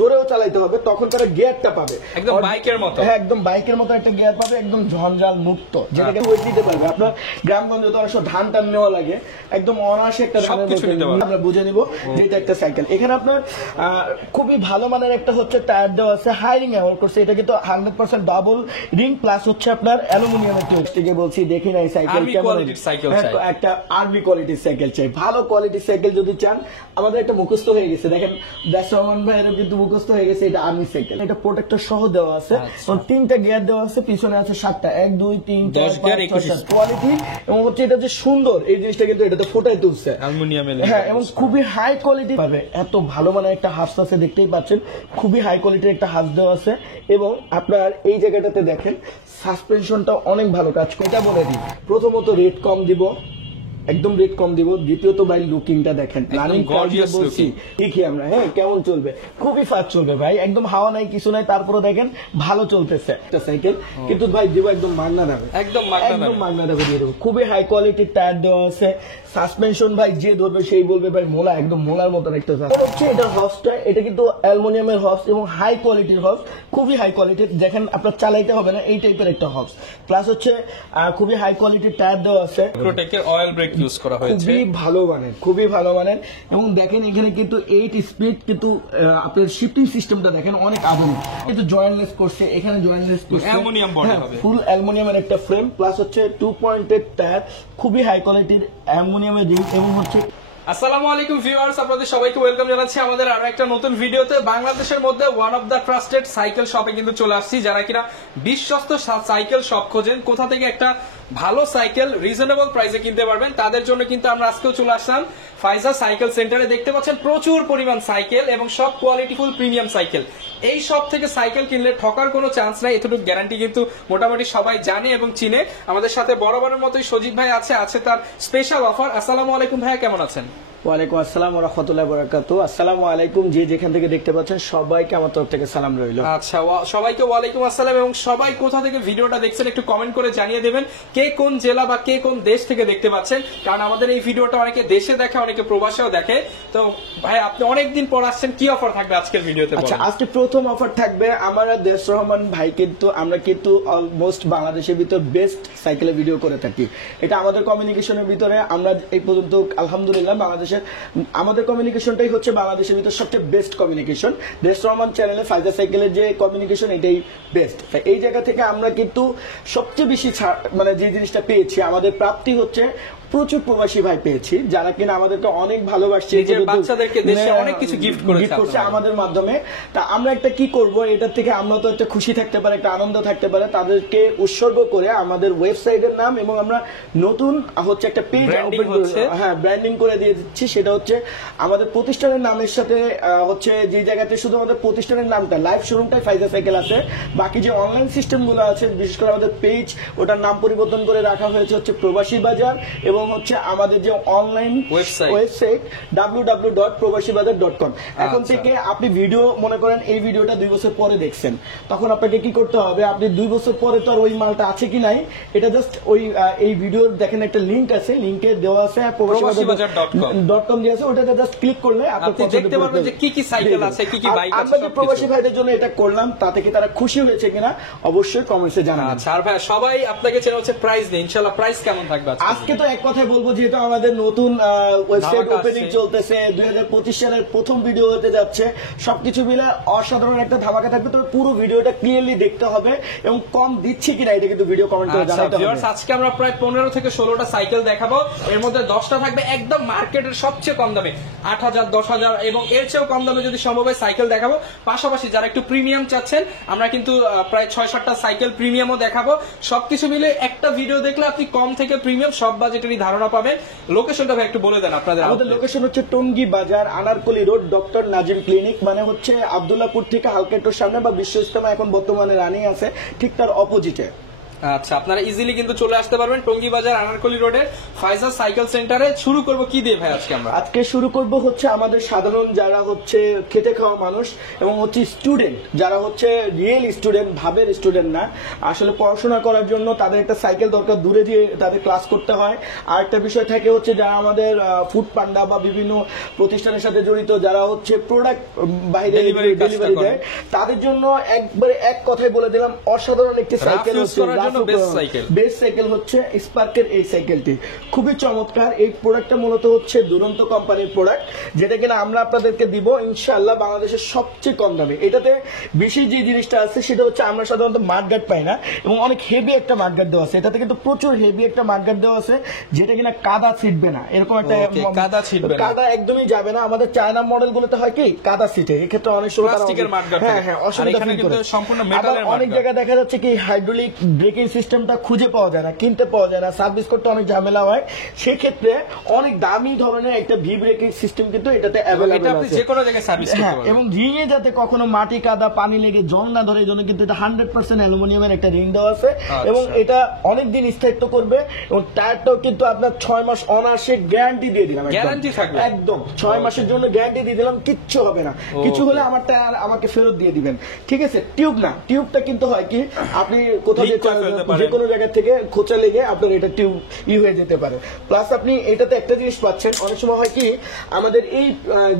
জোরেও চালাইতে হবে, তখন তারা গিয়ারটা পাবে একদম বাইকের মতো। হ্যাঁ, একদম বাইকের মতো একটা গিয়ার পাবে, একদম ঝঞ্ঝাল মুক্ত, যেটাকে ওয়েট দিতে পারবে। আপনার গ্রামগঞ্জে তো অনেক ধান টান নেওয়া লাগে, একদম অনায়াসে একটা ধানের আমরা বুঝে নিব যে এটা একটা সাইকেল। এখানে আপনার খুবই ভালো মানের একটা হচ্ছে টায়ার দেওয়া আছে, হাই রিং অ্যাভয়েড করছে। এটা কিন্তু 100% ডাবল রিং প্লাস হচ্ছে আপনার অ্যালুমিনিয়ামের টিউব থেকে বলছি দেখি না এই সাইকেল কেমন, একটা আরবি কোয়ালিটির সাইকেল চাই। ভালো কোয়ালিটির সাইকেল যদি চান, আমাদের একটা মুখস্থ হয়ে গেছে, দেখেন রহমান ভাইয়ের কিন্তু মুখস্থ হয়ে গেছে, এটা আর্মি সাইকেল। এটা প্রোটেক্টর সহ দেওয়া আছে, তিনটা গিয়ার দেওয়া আছে, পিছনে আছে 7টা, 1 2 3 4 5 6 কোয়ালিটি। এবং হচ্ছে এটা যে সুন্দর এই জিনিসটা কিন্তু এটাতে ফুটাই তুলছে অ্যালুমিনিয়ামের। হ্যাঁ, এবং খুবই হাই কোয়ালিটি পাবে, এত ভালো মানের একটা হাবস আছে, দেখতেই পাচ্ছেন খুবই হাই কোয়ালিটির একটা হাবস দেওয়া আছে। এবং আপনার এই জায়গাটাতে দেখেন সাসপেনশনটা অনেক ভালো কাজ করে। এটা বলে দিই, প্রথমত রেট কম দিব, একদম রেট কম দিব। দ্বিতীয়ত ভাই লুকিংটা দেখেন, রানিং গর্জিয়াস লুকিং দেখি আমরা। হ্যাঁ, কেমন চলবে, খুবই ফাস্ট চলবে ভাই, একদম হাওয়া নাই কিছু নাই, তারপরে দেখেন ভালো চলতেছে একটা সাইকেল। কিন্তু ভাই দিব একদম মাগনা দামে, একদম মাগনা দামে দিয়ে দেবো। খুবই হাই কোয়ালিটির টায়ার দেওয়া আছে, সাসপেনশন ভাই যে ধরবে সেই বলবে ভাই মোলা, একদম মোলার মতন একটা হচ্ছে এটা হর্সটা। এটা কিন্তু অ্যালুমিনিয়ামের হর্স এবং হাই কোয়ালিটির হর্স, খুবই হাই কোয়ালিটির। দেখেন আপনার চালাইতে হবে না, এই টাইপের একটা হর্স। প্লাস হচ্ছে খুবই হাই কোয়ালিটির টায়ার দেওয়া আছে, প্রোটেক্টের অয়েল ব্রেক ইউজ করা হয়েছে, খুবই ভালো মানের, খুবই ভালো মানের। এবং দেখেন এখানে কিন্তু 8 স্পিড, কিন্তু আপনার শিফটিং সিস্টেমটা দেখেন অনেক আধুনিক। কিন্তু জয়েন্টলেস করছে, এখানে জয়েন্টলেস করছে, অ্যালুমিনিয়াম বডি হবে, ফুল অ্যালুমিনিয়ামের একটা ফ্রেম, প্লাস হচ্ছে 2 পয়েন্টেড টায়ার, খুবই হাই কোয়ালিটির অ্যালুমিনিয়ামের রিং। এবং হচ্ছে আসসালামু আলাইকুম ভিউয়ার্স, আপনাদের সবাইকে ওয়েলকাম জানাচ্ছি আমাদের আরো একটা নতুন ভিডিওতে। বাংলাদেশের মধ্যে one of the trusted cycle শপে কিন্তু চলে আসছি। যারা কিনা বিশ্বস্ত সাইকেল শপ খোঁজেন, কোথা থেকে একটা ভালো সাইকেল রিজনেবল প্রাইসে কিনতে পারবেন, তাদের জন্য কিন্তু আমরা আজকেও চলে আসলাম ফাইজা সাইকেল সেন্টারে। দেখতে পাচ্ছেন প্রচুর পরিমাণ সাইকেল এবং সব কোয়ালিটিফুল প্রিমিয়াম সাইকেল। এই শপ থেকে সাইকেল কিনলে ঠকার কোনো চান্স নাই, এতটুকু গ্যারান্টি কিন্তু মোটামুটি সবাই জানে এবং চিনে। আমাদের সাথে বরাবরের মতোই সজীব ভাই আছে তার স্পেশাল অফার। আসসালামু আলাইকুম ভাইয়া, কেমন আছেন? ওয়ালাইকুম আসসালাম ওয়া রাহমাতুল্লাহি ওয়া বারাকাতুহু। আসসালামু আলাইকুম, যে যেখান থেকে দেখতে পাচ্ছেন সবাইকে আমার তরফ থেকে সালাম রইল। আচ্ছা, সবাইকে ওয়ালাইকুম আসসালাম। এবং সবাই কোথা থেকে ভিডিওটা দেখছেন একটু কমেন্ট করে জানিয়ে দেবেন, কে কোন জেলা বা কে কোন দেশ থেকে দেখতে পাচ্ছেন, কারণ আমাদের এই ভিডিওটা অনেকে দেশে দেখে, অনেকে প্রবাসেও দেখে। তো ভাই, আপনি অনেকদিন পর আসছেন, কি অফার থাকবে আজকের ভিডিওতে? আচ্ছা, আজকে প্রথম অফার থাকবে আমরা দেশ রহমান ভাই, কিন্তু আমরা কিন্তু অলমোস্ট বাংলাদেশের ভিতর বেস্ট সাইকেলের ভিডিও করে থাকি। এটা আমাদের কমিউনিকেশনের ভিতরে আমরা এই পর্যন্ত আলহামদুলিল্লাহ বাংলাদেশের আমাদের কমিউনিকেশনটাই হচ্ছে বাংলাদেশের ভিতর সবচেয়ে বেস্ট কমিউনিকেশন। দেশ রহমান চ্যানেলে ফাইজা সাইকেলের যে কমিউনিকেশন, এটাই বেস্ট। এই জায়গা থেকে আমরা কিন্তু সবচেয়ে বেশি মানে যে জিনিসটা পেয়েছি, আমাদের প্রাপ্তি হচ্ছে প্রচুর প্রবাসী ভাই পেয়েছি, যারা কিনা আমাদেরকে অনেক ভালোবাসছে, বাচ্চাদেরকে দেশে অনেক কিছু গিফট করছে আমাদের মাধ্যমে। তা আমরা একটা কি করব, এটার থেকে আমরা তো একটা খুশি থাকতে পারে, একটা আনন্দ থাকতে পারে, তাদেরকে উৎসর্গ করে আমাদের ওয়েবসাইটের নাম এবং আমরা নতুন হচ্ছে একটা পেজ ওপেন করছি, হ্যাঁ ব্র্যান্ডিং করে দিয়ে দিচ্ছি। সেটা হচ্ছে আমাদের প্রতিষ্ঠানের নামের সাথে হচ্ছে যে জায়গাতে শুধু আমাদের প্রতিষ্ঠানের নামটা, লাইভ শোরুমটাই ফাইজা সাইকেল আছে, বাকি যে অনলাইন সিস্টেম গুলো আছে, বিশেষ করে আমাদের পেজ, ওটার নাম পরিবর্তন করে রাখা হয়েছে হচ্ছে প্রবাসী বাজার। এবং হচ্ছে আমাদের যে অনলাইন ওয়েবসাইট www.probasibazar.com। এখন থেকে আপনি ভিডিও মনে করেন এই ভিডিওটা 2 বছর পরে দেখছেন, তখন আপনাকে কি করতে হবে, আপনি 2 বছর পরে তো আর ওই মালটা আছে কি নাই, এটা জাস্ট ওই এই ভিডিওর দেখেন একটা লিংক আছে, লিংকে দেওয়া আছে probasibazar.com দিয়ে আছে, ওটাতে জাস্ট ক্লিক করলে আপনি দেখতে পারবেন যে কি কি সাইকেল আছে, কি কি বাইক আছে। আমরা যে প্রবাসী ভাইদের জন্য এটা করলাম, তাতে কি তারা খুশি হয়েছে কিনা অবশ্যই কমেন্টে জানাবেন। আচ্ছা, আর ভাই সবাই আপনাকে চেনে হচ্ছে প্রাইস নেই, ইনশাআল্লাহ প্রাইস কেমন থাকবে আজকে? তো এক কথায় বলবো, যেহেতু আমাদের নতুন ওয়েবসাইট ওপেনিং চলতেছে, 2025 সালের প্রথম ভিডিও হতে যাচ্ছে, সবকিছু মিলে অসাধারণ একটা ধামাকা থাকবে। তবে পুরো ভিডিওটা ক্লিয়ারলি দেখতে হবে এবং কম দিচ্ছি কিনা এটা কিন্তু ভিডিও কমেন্ট করে জানাতে হবে। আজকে আমরা প্রায় 15 থেকে 16টা সাইকেল দেখাবো, এর মধ্যে 10টা থাকবে একদম মার্কেটের সবচেয়ে কম দামে, 8000 10,000 এবং এর চেয়েও কম দামে যদি সম্ভব হয় সাইকেল দেখাবো। পাশাপাশি যারা একটু প্রিমিয়াম চাচ্ছেন, আমরা কিন্তু প্রায় 6-7টা সাইকেল প্রিমিয়ামও দেখাবো। সবকিছু মিলে একটা ভিডিও দেখলে আপনি কম থেকে প্রিমিয়াম সব বাজেটেরই ধারণা পাবেন। লোকেশনটা ভাই একটু বলে দেন আপনাদের। আমাদের লোকেশন হচ্ছে টঙ্গী বাজার, Anarkali road, doctor Nazim clinic, মানে হচ্ছে আব্দুল্লাহপুর থেকে হালকা একটু সামনে, বা বিশ্ব ইজতেমা এখন বর্তমানে রানিং আছে, ঠিক তার অপোজিটে। আচ্ছা, আপনারা ইজিলি কিন্তু চলে আসতে পারবেন টঙ্গী বাজার আনারকলি রোডে ফাইজার সাইকেল সেন্টারে। শুরু করব কি দিয়ে ভাই আজকে আমরা? আজকে শুরু করব হচ্ছে আমাদের সাধারণ যারা হচ্ছে খেটে খাওয়া মানুষ এবং হচ্ছে স্টুডেন্ট, যারা হচ্ছে রিয়েল স্টুডেন্ট, ভাবের স্টুডেন্ট না, আসলে পড়াশোনা করার জন্য তাদের একটা সাইকেল দরকার, দূরে দিয়ে তাদের ক্লাস করতে হয়। আর একটা বিষয় থাকে হচ্ছে যারা আমাদের ফুড পান্ডা বা বিভিন্ন প্রতিষ্ঠানের সাথে জড়িত, যারা হচ্ছে প্রোডাক্ট বাইরে ডেলিভারি দেয়, তাদের জন্য একবারে এক কথাই বলে দিলাম, অসাধারণ একটি সাইকেল হচ্ছে বেস্ট সাইকেল হচ্ছে স্পার্কের এই সাইকেলটি। খুবই চমৎকার। এই প্রোডাক্টটা মূলত হচ্ছে দুরন্ত কোম্পানির প্রোডাক্ট, যেটা কিনা আমরা আপনাদেরকে দিব ইনশাআল্লাহ বাংলাদেশের সবচেয়ে কম দামে। এটাতে বিশেষ যে জিনিসটা আছে সেটা হচ্ছে আমরা সাধারণত মাঠগার্ড পাই না, এবং অনেক হেভি একটা মাঠগার্ড দেওয়া আছে। এটাতে কিন্তু প্রচুর হেভি একটা মাঠগার্ড দেওয়া আছে, যেটা কিনা কাদা ছিটবে না, এরকম একটা কাদা একদমই যাবে না। আমাদের চায়না মডেল গুলোতে হয় কি কাদা ছিটে, এক্ষেত্রে অনেক সময় অনেক জায়গায় দেখা যাচ্ছে কি হাইড্রোলিক ব্রেকিং সিস্টেমটা খুঁজে পাওয়া যায় না, কিনতে পাওয়া যায় না, সার্ভিস করতে অনেক ঝামেলা হয়। সেক্ষেত্রে অনেক দামি ধরনের একটা ভি ব্রেকিং সিস্টেম কিন্তু এটাতে অ্যাভেলেবল আছে, যে কোনো জায়গায় সার্ভিস করতে পারবেন। এবং রিংয়ে যাতে কখনো মাটি কাদা পানি লেগে জং না ধরে, এই জন্য কিন্তু এটা 100% অ্যালুমিনিয়ামের একটা রিং দেওয়া আছে, এবং এটা অনেক দিন স্থায়িত্ব করবে। এবং টায়ারটাও কিন্তু আপনার 6 মাস অনার্সে গ্যারান্টি দিয়ে দিলাম, একদম 6 মাসের জন্য গ্যারান্টি দিয়ে দিলাম, কিচ্ছু হবে না। কিছু হলে আমার টায়ার আমাকে ফেরত দিয়ে দিবেন, ঠিক আছে? টিউব না, টিউবটা কিন্তু হয় কি আপনি কোথাও যে কোনো জায়গা থেকে খোঁচা লেগে আপনার এটা টিউব হয়ে যেতে পারে। প্লাস আপনি এটাতে একটা জিনিস পাচ্ছেন, অনেক সময় হয় কি আমাদের এই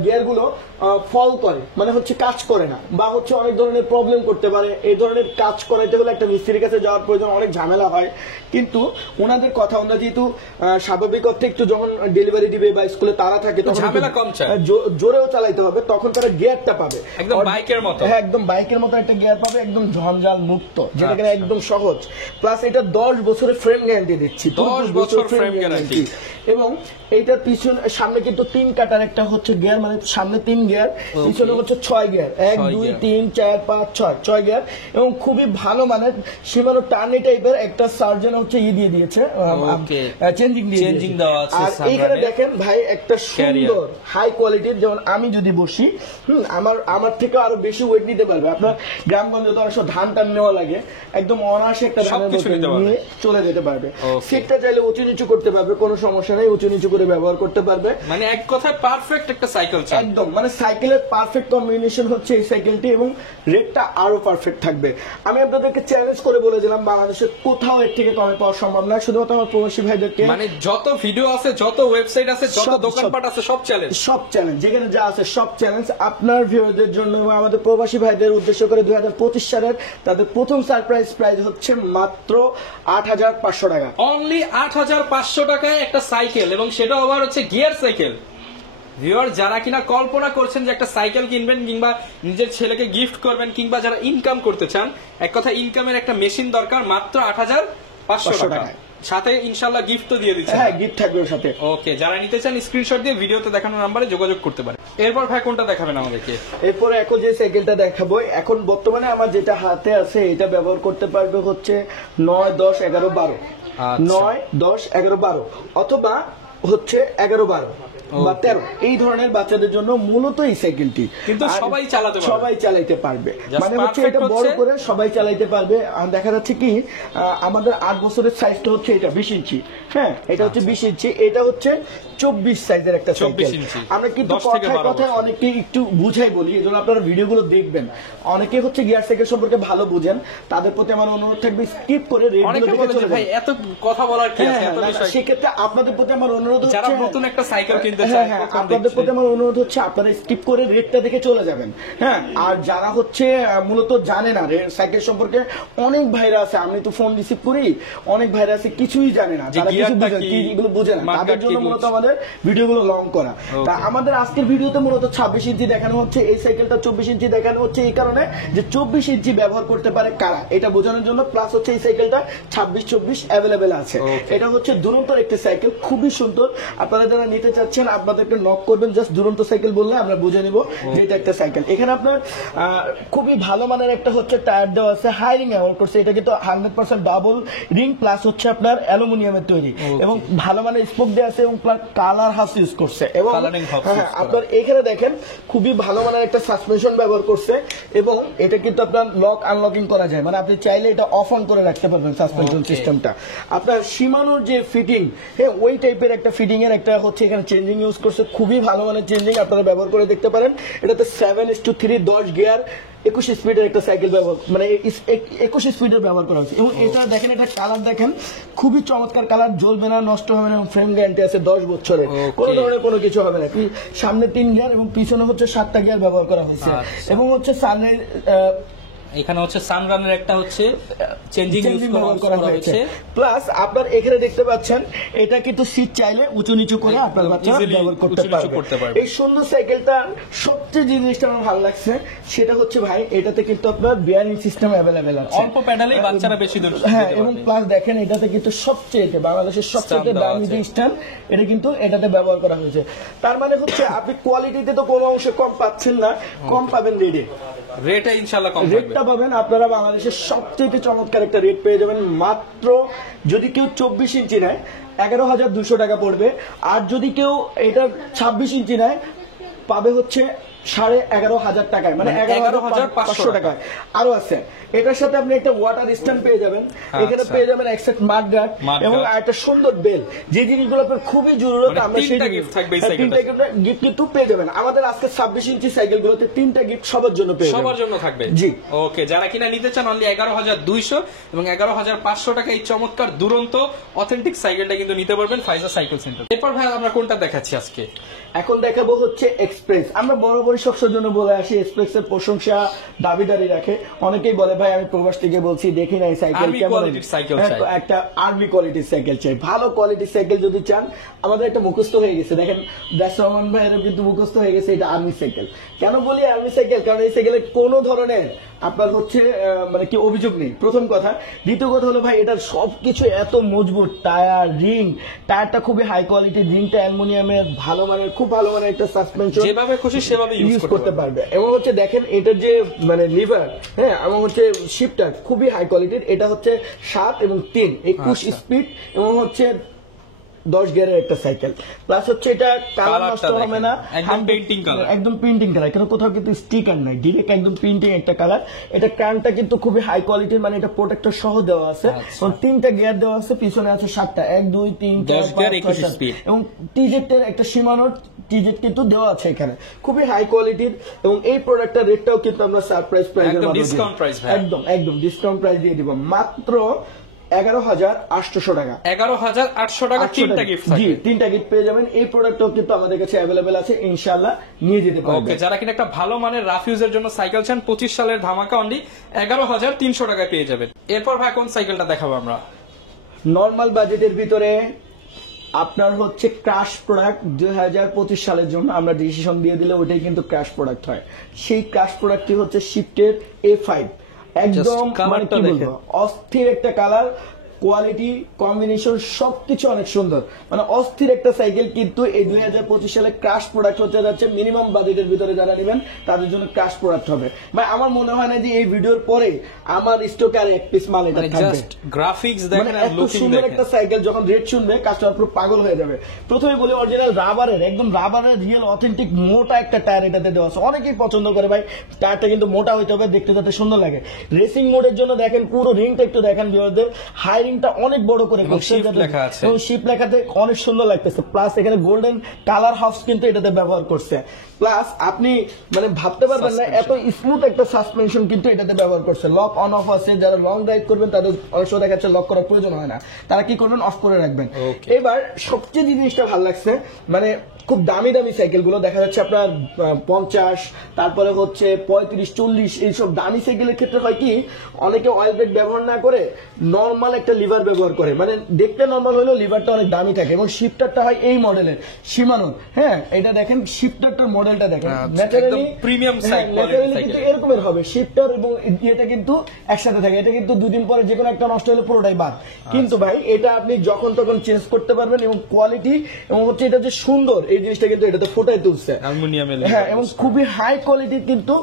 গিয়ারগুলো ফল করে, মানে হচ্ছে কাজ করে না, বা হচ্ছে অনেক ধরনের প্রবলেম করতে পারে। এই ধরনের কাজ করাইতে হলে একটা মিস্ত্রির কাছে যাওয়ার প্রয়োজন, অনেক ঝামেলা হয়। কিন্তু ওনাদের কথা, ওনারা যেহেতু স্বাভাবিক অর্থে একটু যখন ডেলিভারি দিবে বা স্কুলে তারা থাকে তখন ঝামেলা কম চায়, জোরেও চালাইতে হবে, তখন তারা গিয়ারটা পাবে একদম বাইকের মতো। হ্যাঁ, একদম বাইকের মতো একটা গিয়ার পাবে, একদম ঝঞ্ঝাল মুক্ত, যেটা কিনা একদম সহজ। প্লাস এটা 10 বছরের ফ্রেম গ্যারান্টি দিচ্ছি, 10 বছর ফ্রেম গ্যারান্টি। এবং এইটার পিছনে সামনে কিন্তু 3 কাটার একটা হচ্ছে গিয়ার, মানে সামনে 3 গিয়ার, পিছনে হচ্ছে 6 গিয়ার, 1 2 3 4 5 6 গিয়ার, এবং খুবই ভালো মানের শিমানো টার্নি টাইপের একটা সার্জন হচ্ছে দিয়ে দিয়েছে, চেঞ্জিং দেওয়া আছে। আর এইখানে দেখেন ভাই একটা সুন্দর হাই কোয়ালিটির, যেমন আমি যদি বসি আমার থেকে আরো বেশি ওয়েট নিতে পারবে। আপনার গ্রামগঞ্জে তো অনেক ধান টান নেওয়া লাগে, একদম অনায়াসে একটা ধানের নিয়ে চলে যেতে পারবে। সেটটা চাইলে উঁচু নিচু করতে পারবে, কোনো সমস্যা নেই, উঁচু নিচু করে ব্যবহার করতে পারবে। মানে এক কথায় পারফেক্ট একটা সাইকেল, একদম মানে সাইকেলের পারফেক্ট কম্বিনেশন হচ্ছে এই সাইকেলটি, এবং রেটটা আরো পারফেক্ট থাকবে। আমি আপনাদেরকে চ্যালেঞ্জ করে বলে দিলাম, বাংলাদেশের কোথাও এর থেকে কমে পাওয়া সম্ভব না, শুধুমাত্র আমার প্রবাসী ভাইদেরকে। মানে যত ভিডিও আছে, যত ওয়েবসাইট আছে, যত দোকানপাট আছে, সব চ্যালেঞ্জ, যেখানে যা আছে সব চ্যালেঞ্জ আপনার ভিউয়ারদের জন্য এবং আমাদের প্রবাসী ভাইদের উদ্দেশ্য করে 2025 সালের তাদের প্রথম সারপ্রাইজ প্রাইস হচ্ছে মাত্র 8500 টাকা, অনলি 8500 টাকায় একটা সাইকেল, এবং সেটা আবার হচ্ছে গিয়ার সাইকেল। ভিউয়ার, যারা কিনা কল্পনা করছেন যে একটা সাইকেল কিনবেন কিংবা নিজের ছেলেকে গিফট করবেন, কিংবা যারা ইনকাম করতে চান, এক কথা ইনকামের একটা মেশিন দরকার, মাত্র 8500 টাকা, সাথে ইনশাআল্লাহ গিফট তো দিয়ে দিচ্ছেন। হ্যাঁ, গিফট থাকবে ওর সাথে। ওকে, যারা নিতে চান স্ক্রিনশট দিয়ে ভিডিওতে দেখানো নম্বরে যোগাযোগ করতে পারেন। এরপর ভাই কোনটা দেখাবেন আমাদেরকে? এরপরে এখন যে সাইকেলটা দেখাবো, এখন বর্তমানে আমার যেটা হাতে আছে এটা ব্যবহার করতে পারবে হচ্ছে 9 10 11 12, 9 10 11 12 অথবা হচ্ছে 11 12 বা 13, এই ধরনের বাচ্চাদের জন্য মূলত এই সাইকেলটি। কিন্তু সবাই চালাইতে পারবে, মানে হচ্ছে এটা বড় করে সবাই চালাইতে পারবে। দেখা যাচ্ছে কি আমাদের 8 বছরের সাইজটা হচ্ছে এটা 20 ইঞ্চি, হ্যাঁ এটা হচ্ছে 20 ইঞ্চি, এটা হচ্ছে 24 সাইজের একটা সাইকেল। আমরা কিন্তু কথায় অনেকে একটু বুঝাই বলি, এজন্য আপনারা ভিডিওগুলো দেখবেন। অনেকে হচ্ছে গিয়ার সাইকেল সম্পর্কে ভালো বুঝেন, তাদের প্রতি আমার অনুরোধ থাকবে স্কিপ করে রেডিও দেখে চলে যান। ভাই এত কথা বলার কি আছে, এত বিষয়। সেক্ষেত্রে আপনাদের প্রতি আমার অনুরোধ হচ্ছে, যারা নতুন একটা সাইকেল কিনতে চান, আপনাদের প্রতি আমার অনুরোধ হচ্ছে আপনারা স্কিপ করে রেটটা দেখে চলে যাবেন। হ্যাঁ, আর যারা হচ্ছে মূলত জানে না সাইকেল সম্পর্কে, অনেক ভাইরা আছে, আমি তো ফোন রিসিভ করি, অনেক ভাইরা আছে কিছুই জানে না, যারা কিছু বুঝে না, তাদের জন্য মূলত আমাদের ভিডিওগুলো লং করা। তা আমাদের আজকের ভিডিওতে মূলত 26 ইঞ্চি দেখানো হচ্ছে, এই সাইকেলটা 24 ইঞ্চি দেখানো হচ্ছে এই কারণে যে 24 ইঞ্চি ব্যবহার করতে পারে কারা, এটা বোঝানোর জন্য। প্লাস হচ্ছে এই সাইকেলটা 26 24 অ্যাভেলেবেল আছে। এটা হচ্ছে দুরন্তর একটি সাইকেল, খুবই সুন্দর। আপনারা যারা নিতে চাচ্ছেন আপনাদেরকে নক করবেন, জাস্ট দুরন্ত সাইকেল বললে আমরা বুঝে নিব যে এটা একটা সাইকেল। এখানে আপনার খুবই ভালো মানের একটা হচ্ছে টায়ার দেওয়া আছে, হাই রিং ব্যবহার করছে, এটা কিন্তু 100% ডাবল রিং প্লাস হচ্ছে আপনার অ্যালুমিনিয়ামের তৈরি এবং ভালো মানের স্পোক দেওয়া আছে এবং প্লাস কালার হাউস ইউজ করছে এবং আপনার এখানে দেখেন খুবই ভালো মানের একটা সাসপেনশন ব্যবহার করছে এবং এটা কিন্তু আপনার লক আনলকিং করা যায়, মানে আপনি চাইলে এটা অফ অন করে রাখতে পারবেন সাসপেনশন সিস্টেমটা। আপনার সীমানোর যে ফিটিং, হ্যাঁ ওই টাইপের একটা ফিটিং এর একটা হচ্ছে এখানে চেঞ্জিং ইউজ করছে, খুবই ভালো মানের চেঞ্জিং, আপনারা ব্যবহার করে দেখতে পারেন। এটাতে 7:3 10 গিয়ার 21 স্পিডের একটা সাইকেল ব্যবহার, মানে 21 স্পিডের ব্যবহার করা হয়েছে এবং এটা দেখেন, এটা কালার দেখেন খুবই চমৎকার কালার, জ্বলবে না, নষ্ট হবে না, ফ্রেম গ্যারান্টি আছে 10 বছরের, কোনো ধরনের কোনো কিছু হবে না। সামনে 3 গিয়ার এবং পিছনে হচ্ছে 7টা গিয়ার ব্যবহার করা হয়েছে এবং হচ্ছে সামনের এখানে হচ্ছে সানরানের একটা হচ্ছে চেঞ্জিং ইউজ করা হয়েছে, প্লাস আপনার এখানে দেখতে পাচ্ছেন এটা কিন্তু সিট চাইলে উঁচু নিচু করে আপনার বাচ্চারা ব্যবহার করতে পারবে। এই সুন্দর সাইকেলটা সবচেয়ে জিনিসটা আমার ভালো লাগছে সেটা হচ্ছে ভাই এটাতে কিন্তু আপনার বিয়ারিং সিস্টেম अवेलेबल আছে, অল্প প্যাডালেই বাচ্চারা বেশি দূর, হ্যাঁ, এবং প্লাস দেখেন এটাতে কিন্তু সবচেয়ে বাংলাদেশের সবচেয়ে দামি যে স্ট্যান্ড এটা কিন্তু এটাতে ব্যবহার করা হয়েছে। তার মানে হচ্ছে আপনি কোয়ালিটিতে তো কোনো অংশে কম পাচ্ছেন না, কম পাবেন রেটে ইনশাআল্লাহ কম রেটটা পাবেন আপনারা বাংলাদেশের সবচেয়ে চমৎকার একটা রেট পেয়ে যাবেন। মাত্র যদি কেউ 24 ইঞ্চি নেয় 11,200 টাকা পড়বে, আর যদি কেউ এটা 26 ইঞ্চি নেয় পাবে হচ্ছে 11,500 টাকায়, মানে 11,500 টাকায়। আরো আছে এটার সাথে আপনি একটা ওয়াটার স্ট্যান্ড পেয়ে যাবেন, এখানে পেয়ে যাবেন এক্সট্রা মাড গার্ড এবং একটা সুন্দর বেল, যে জিনিসগুলো আপনার খুবই জরুরত, আমরা সেই গিফট থাকবে, তিনটা গিফট কিন্তু পেয়ে যাবেন। আমাদের আজকে 26 ইঞ্চি সাইকেলগুলোতে 3টা গিফট সবার জন্য পেয়ে যাবেন, সবার জন্য থাকবে। জি ওকে, যারা কিনা নিতে চান অনলি 11,200 এবং 11,500 টাকা এই চমৎকার দুরন্ত অথেন্টিক সাইকেলটা কিন্তু নিতে পারবেন ফাইজা সাইকেল সেন্টার। এরপর ভাই আমরা কোনটা দেখাচ্ছি আজকে? এখন দেখাবো হচ্ছে এক্সপ্রেস। আমরা বরাবরই সবসময় জন্য বলে আসি এক্সপ্রেসের প্রশংসা দাবিদারি রাখে, অনেকেই বলে ভাই আমি প্রবাস থেকে বলছি দেখি নাই সাইকেল কেমন, একটা আর্মি কোয়ালিটির সাইকেল চাই। ভালো কোয়ালিটির সাইকেল যদি চান আমাদের একটা মুখস্থ হয়ে গেছে, দেখেন রহমান ভাইয়ের কিন্তু মুখস্থ হয়ে গেছে এটা আর্মি সাইকেল। কেন বলি আর্মি সাইকেল? কারণ এই সাইকেলে কোনো ধরনের আপনার হচ্ছে মানে কি অভিযোগ নেই, প্রথম কথা। দ্বিতীয় কথা হলো ভাই এটার সবকিছু এত মজবুত, টায়ার রিং, টায়ারটা খুবই হাই কোয়ালিটির, রিংটা অ্যালুমিনিয়ামের, ভালো মানের, খুব ভালো মানের একটা সাসপেনশন, যেভাবে খুশি সেভাবে ইউজ করতে পারবে। এবং হচ্ছে দেখেন এটার যে মানে লিভার, হ্যাঁ, এবং হচ্ছে শিফটার খুবই হাই কোয়ালিটির, এটা হচ্ছে 7 এবং 3 21 স্পিড এবং হচ্ছে 10 গিয়ারের একটা সাইকেল। প্লাস হচ্ছে এটা কালার নষ্ট হবে না, একদম পেইন্টিং কালার, একদম পেইন্টিং কালার, কিন্তু কোথাও কিন্তু স্টিকার নাই, ডাইরেক্ট একদম পেইন্টিং একটা কালার। এটা ক্রানটা কিন্তু খুবই হাই কোয়ালিটির, মানে এটা প্রোটেক্টর সহ দেওয়া আছে এবং 3টা গিয়ার দেওয়া আছে, পিছনে আছে 7টা, 1 2 3 4 5 6 এবং টিজেটের একটা সীমানোর টিজেট কিন্তু দেওয়া আছে এখানে, খুবই হাই কোয়ালিটির। এবং এই প্রোডাক্টটার রেটটাও কিন্তু আমরা সারপ্রাইজ প্রাইসের মধ্যে ডিসকাউন্ট প্রাইস, একদম ডিসকাউন্ট প্রাইস দিয়ে দিব, মাত্র 11,800 টাকা। 11,800 টাকা 3টা গিফট থাকবে। জি 3টা গিফট পেয়ে যাবেন। এই প্রোডাক্টও কিন্তু আমাদের কাছে अवेलेबल আছে, ইনশাআল্লাহ নিয়ে যেতে পারবেন। ওকে, যারা কিনা একটা ভালো মানের রাফ ইউজের জন্য সাইকেল চান 25 সালের ধামাকা অনলি 11,300 টাকায় পেয়ে যাবেন। এরপর ভাই কোন সাইকেলটা দেখাবো আমরা? নরমাল বাজেটের ভিতরে আপনার হচ্ছে ক্রাশ প্রোডাক্ট 2025 সালের জন্য আমরা ডিসিশন দিয়ে দিলে ওটাই কিন্তু ক্রাশ প্রোডাক্ট হয়। সেই ক্রাশ প্রোডাক্টটি হচ্ছে শিফটের A5, একদম মানে কি বলবো অস্থির একটা কালার, কোয়ালিটি, কম্বিনেশন সবকিছু অনেক সুন্দর, মানে অস্থির একটা সাইকেল। কিন্তু এই 2025 সালে ক্রাশ প্রোডাক্ট হতে যাচ্ছে, মিনিমাম বাজেটের ভিতরে যারা নেবেন তাদের জন্য ক্রাশ প্রোডাক্ট হবে। ভাই আমার মনে হয় না যে এই ভিডিওর পরে আমার স্টকে আর এক পিস মাল এটা থাকবে। জাস্ট গ্রাফিক্স দেখেন আর এত লুকিং সুন্দর দেখেন। একটা সাইকেল যখন রেট শুনবে কাস্টমার পুরো পাগল হয়ে যাবে। প্রথমে বলি অরিজিনাল রাবারের, একদম রাবারের রিয়েল অথেন্টিক মোটা একটা টায়ার এটাতে দেওয়া আছে। অনেকেই পছন্দ করে ভাই টায়ারটা কিন্তু মোটা হইতে হবে, দেখতে যাতে সুন্দর লাগে। রেসিং মোডের জন্য দেখেন পুরো রিংটা একটু দেখেন ভিউয়ারদের, হাই রিংটা অনেক বড় করে করছে এবং শিপ লেখাতে অনেক সুন্দর লাগতেছে। প্লাস এখানে গোল্ডেন কালার হাউস কিন্তু এটাতে ব্যবহার করছে। প্লাস আপনি মানে ভাবতে পারবেন না এত স্মুথ একটা সাসপেনশন কিন্তু এটাতে ব্যবহার করছে। লক অন অফ আছে, যারা লং ড্রাইভ করবেন তাদের অনেক সময় দেখা যাচ্ছে লক করার প্রয়োজন হয় না, তারা কি করবেন অফ করে রাখবেন। এবার সবচেয়ে জিনিসটা ভালো লাগছে, মানে খুব দামি দামি সাইকেল গুলো দেখা যাচ্ছে আপনার 50, তারপরে হচ্ছে 35 40, এইসব দামি সাইকেলের ক্ষেত্রে হয় কি অনেকে অয়েল ব্রেক ব্যবহার না করে নর্মাল একটা লিভার ব্যবহার করে, মানে দেখতে নর্মাল হলেও লিভারটা অনেক দামি থাকে। এবং শিফটারটা হয় এই মডেলের সীমানোর, হ্যাঁ এটা দেখেন শিফটারটার মডেল লেভেলটা দেখেন, একদম ন্যাচারালি প্রিমিয়াম ন্যাচারালি কিন্তু এরকমের হবে। শিফটার এবং এটা কিন্তু একসাথে থাকে, এটা কিন্তু দুদিন পরে যে কোনো একটা নষ্ট হলে পুরোটাই বাদ। কিন্তু ভাই এটা আপনি যখন তখন চেঞ্জ করতে পারবেন, এবং কোয়ালিটি এবং হচ্ছে এটা যে সুন্দর এই জিনিসটা কিন্তু এটাতে ফুটাই তুলছে। অ্যালুমিনিয়ামের হ্যাঁ, এবং খুবই হাই কোয়ালিটির কিন্তু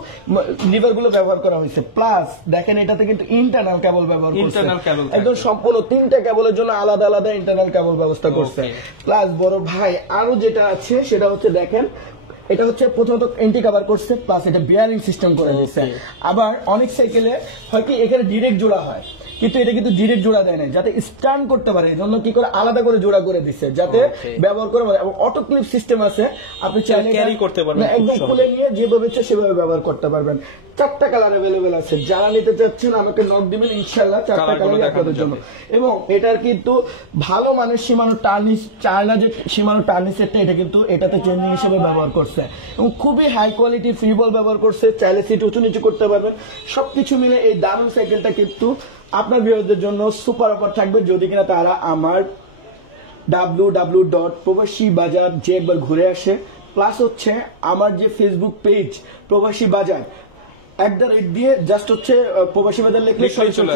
লিভার গুলো ব্যবহার করা হয়েছে। প্লাস দেখেন এটাতে কিন্তু ইন্টারনাল কেবল ব্যবহার করছে, Internal cable একদম সম্পূর্ণ 3টা কেবলের জন্য আলাদা আলাদা ইন্টারনাল কেবল ব্যবস্থা করছে। প্লাস বড় ভাই আরো যেটা আছে সেটা হচ্ছে দেখেন, এটা হচ্ছে প্রথমত এন্টি কভার করছে, প্লাস এটা বিয়ারিং সিস্টেম করে দিচ্ছে। আবার অনেক সাইকেলে হয় কি এখানে ডিরেক্ট জোড়া হয়, কিন্তু এটা কিন্তু ডিরেক্ট জোড়া দেয় না, যাতে স্ট্যান্ড করতে পারে, এজন্য কি করে আলাদা করে জোড়া করে দিচ্ছে, যাতে ব্যবহার করে। এবং অটো ক্লিপ সিস্টেম আছে, আপনি চাইলে ক্যারি করতে পারবেন, একদম খুলে নিয়ে যেভাবে ইচ্ছে সেভাবে ব্যবহার করতে পারবেন। 4টা কালার अवेलेबल আছে, যারা নিতে চাচ্ছেন আমাকে নক দিবেন, ইনশাআল্লাহ 4টা কালারই আপনাদের জন্য। এবং এটার কিন্তু ভালো মানের সীমানো টার্নিশ, চায়না যে সীমানো টার্নিশ সেটটা, এটা কিন্তু এটাতে চেঞ্জিং হিসেবে ব্যবহার করছে, এবং খুবই হাই কোয়ালিটি ফ্রি বল ব্যবহার করছে, চাইলে সিট উঁচু নিচু করতে পারবেন। সবকিছু মিলে এই দারুণ সাইকেলটা কিন্তু আপনার ভিউয়ারদের জন্য সুপার অফার থাকবে, যদি কিনা তারা আমার www.প্রবাসীবাজার যে একবার ঘুরে আসে। প্লাস হচ্ছে আমার যে ফেসবুক পেজ প্রবাসী বাজার দিয়ে জাস্ট হচ্ছে প্রবাসী বাজার লিখলে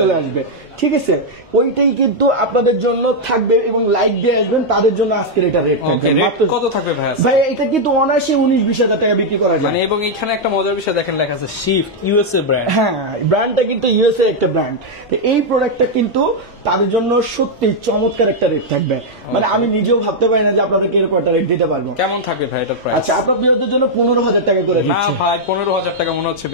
চলে আসবে, ঠিক আছে? ওইটাই কিন্তু আপনাদের জন্য থাকবে, এবং লাইক দিয়ে আসবেন তাদের জন্য আজকের এটা রেট থাকবে। কত থাকবে ভাই এটা কিন্তু অনায়াসে 19-20 হাজার টাকা বিক্রি করা যায়। মানে এবং এখানে একটা মজার বিষয় দেখেন, লেখা আছে শিফট ইউএসএ ব্র্যান্ড। হ্যাঁ, ব্র্যান্ডটা কিন্তু ইউএসএ একটা ব্র্যান্ড। তো এই প্রোডাক্টটা কিন্তু তাদের জন্য সত্যি চমৎকার একটা রেট থাকবে, মানে আমি নিজেও ভাবতে পারি না যে আপনাদেরকে এরকম একটা রেট দিতে পারবো। কেমন থাকবে ভাই এটার প্রাইস? আচ্ছা, আপনার বিরোধের জন্য 15,000 টাকা করে না দিচ্ছি। ভাই 15,000 টাকা মনে হচ্ছে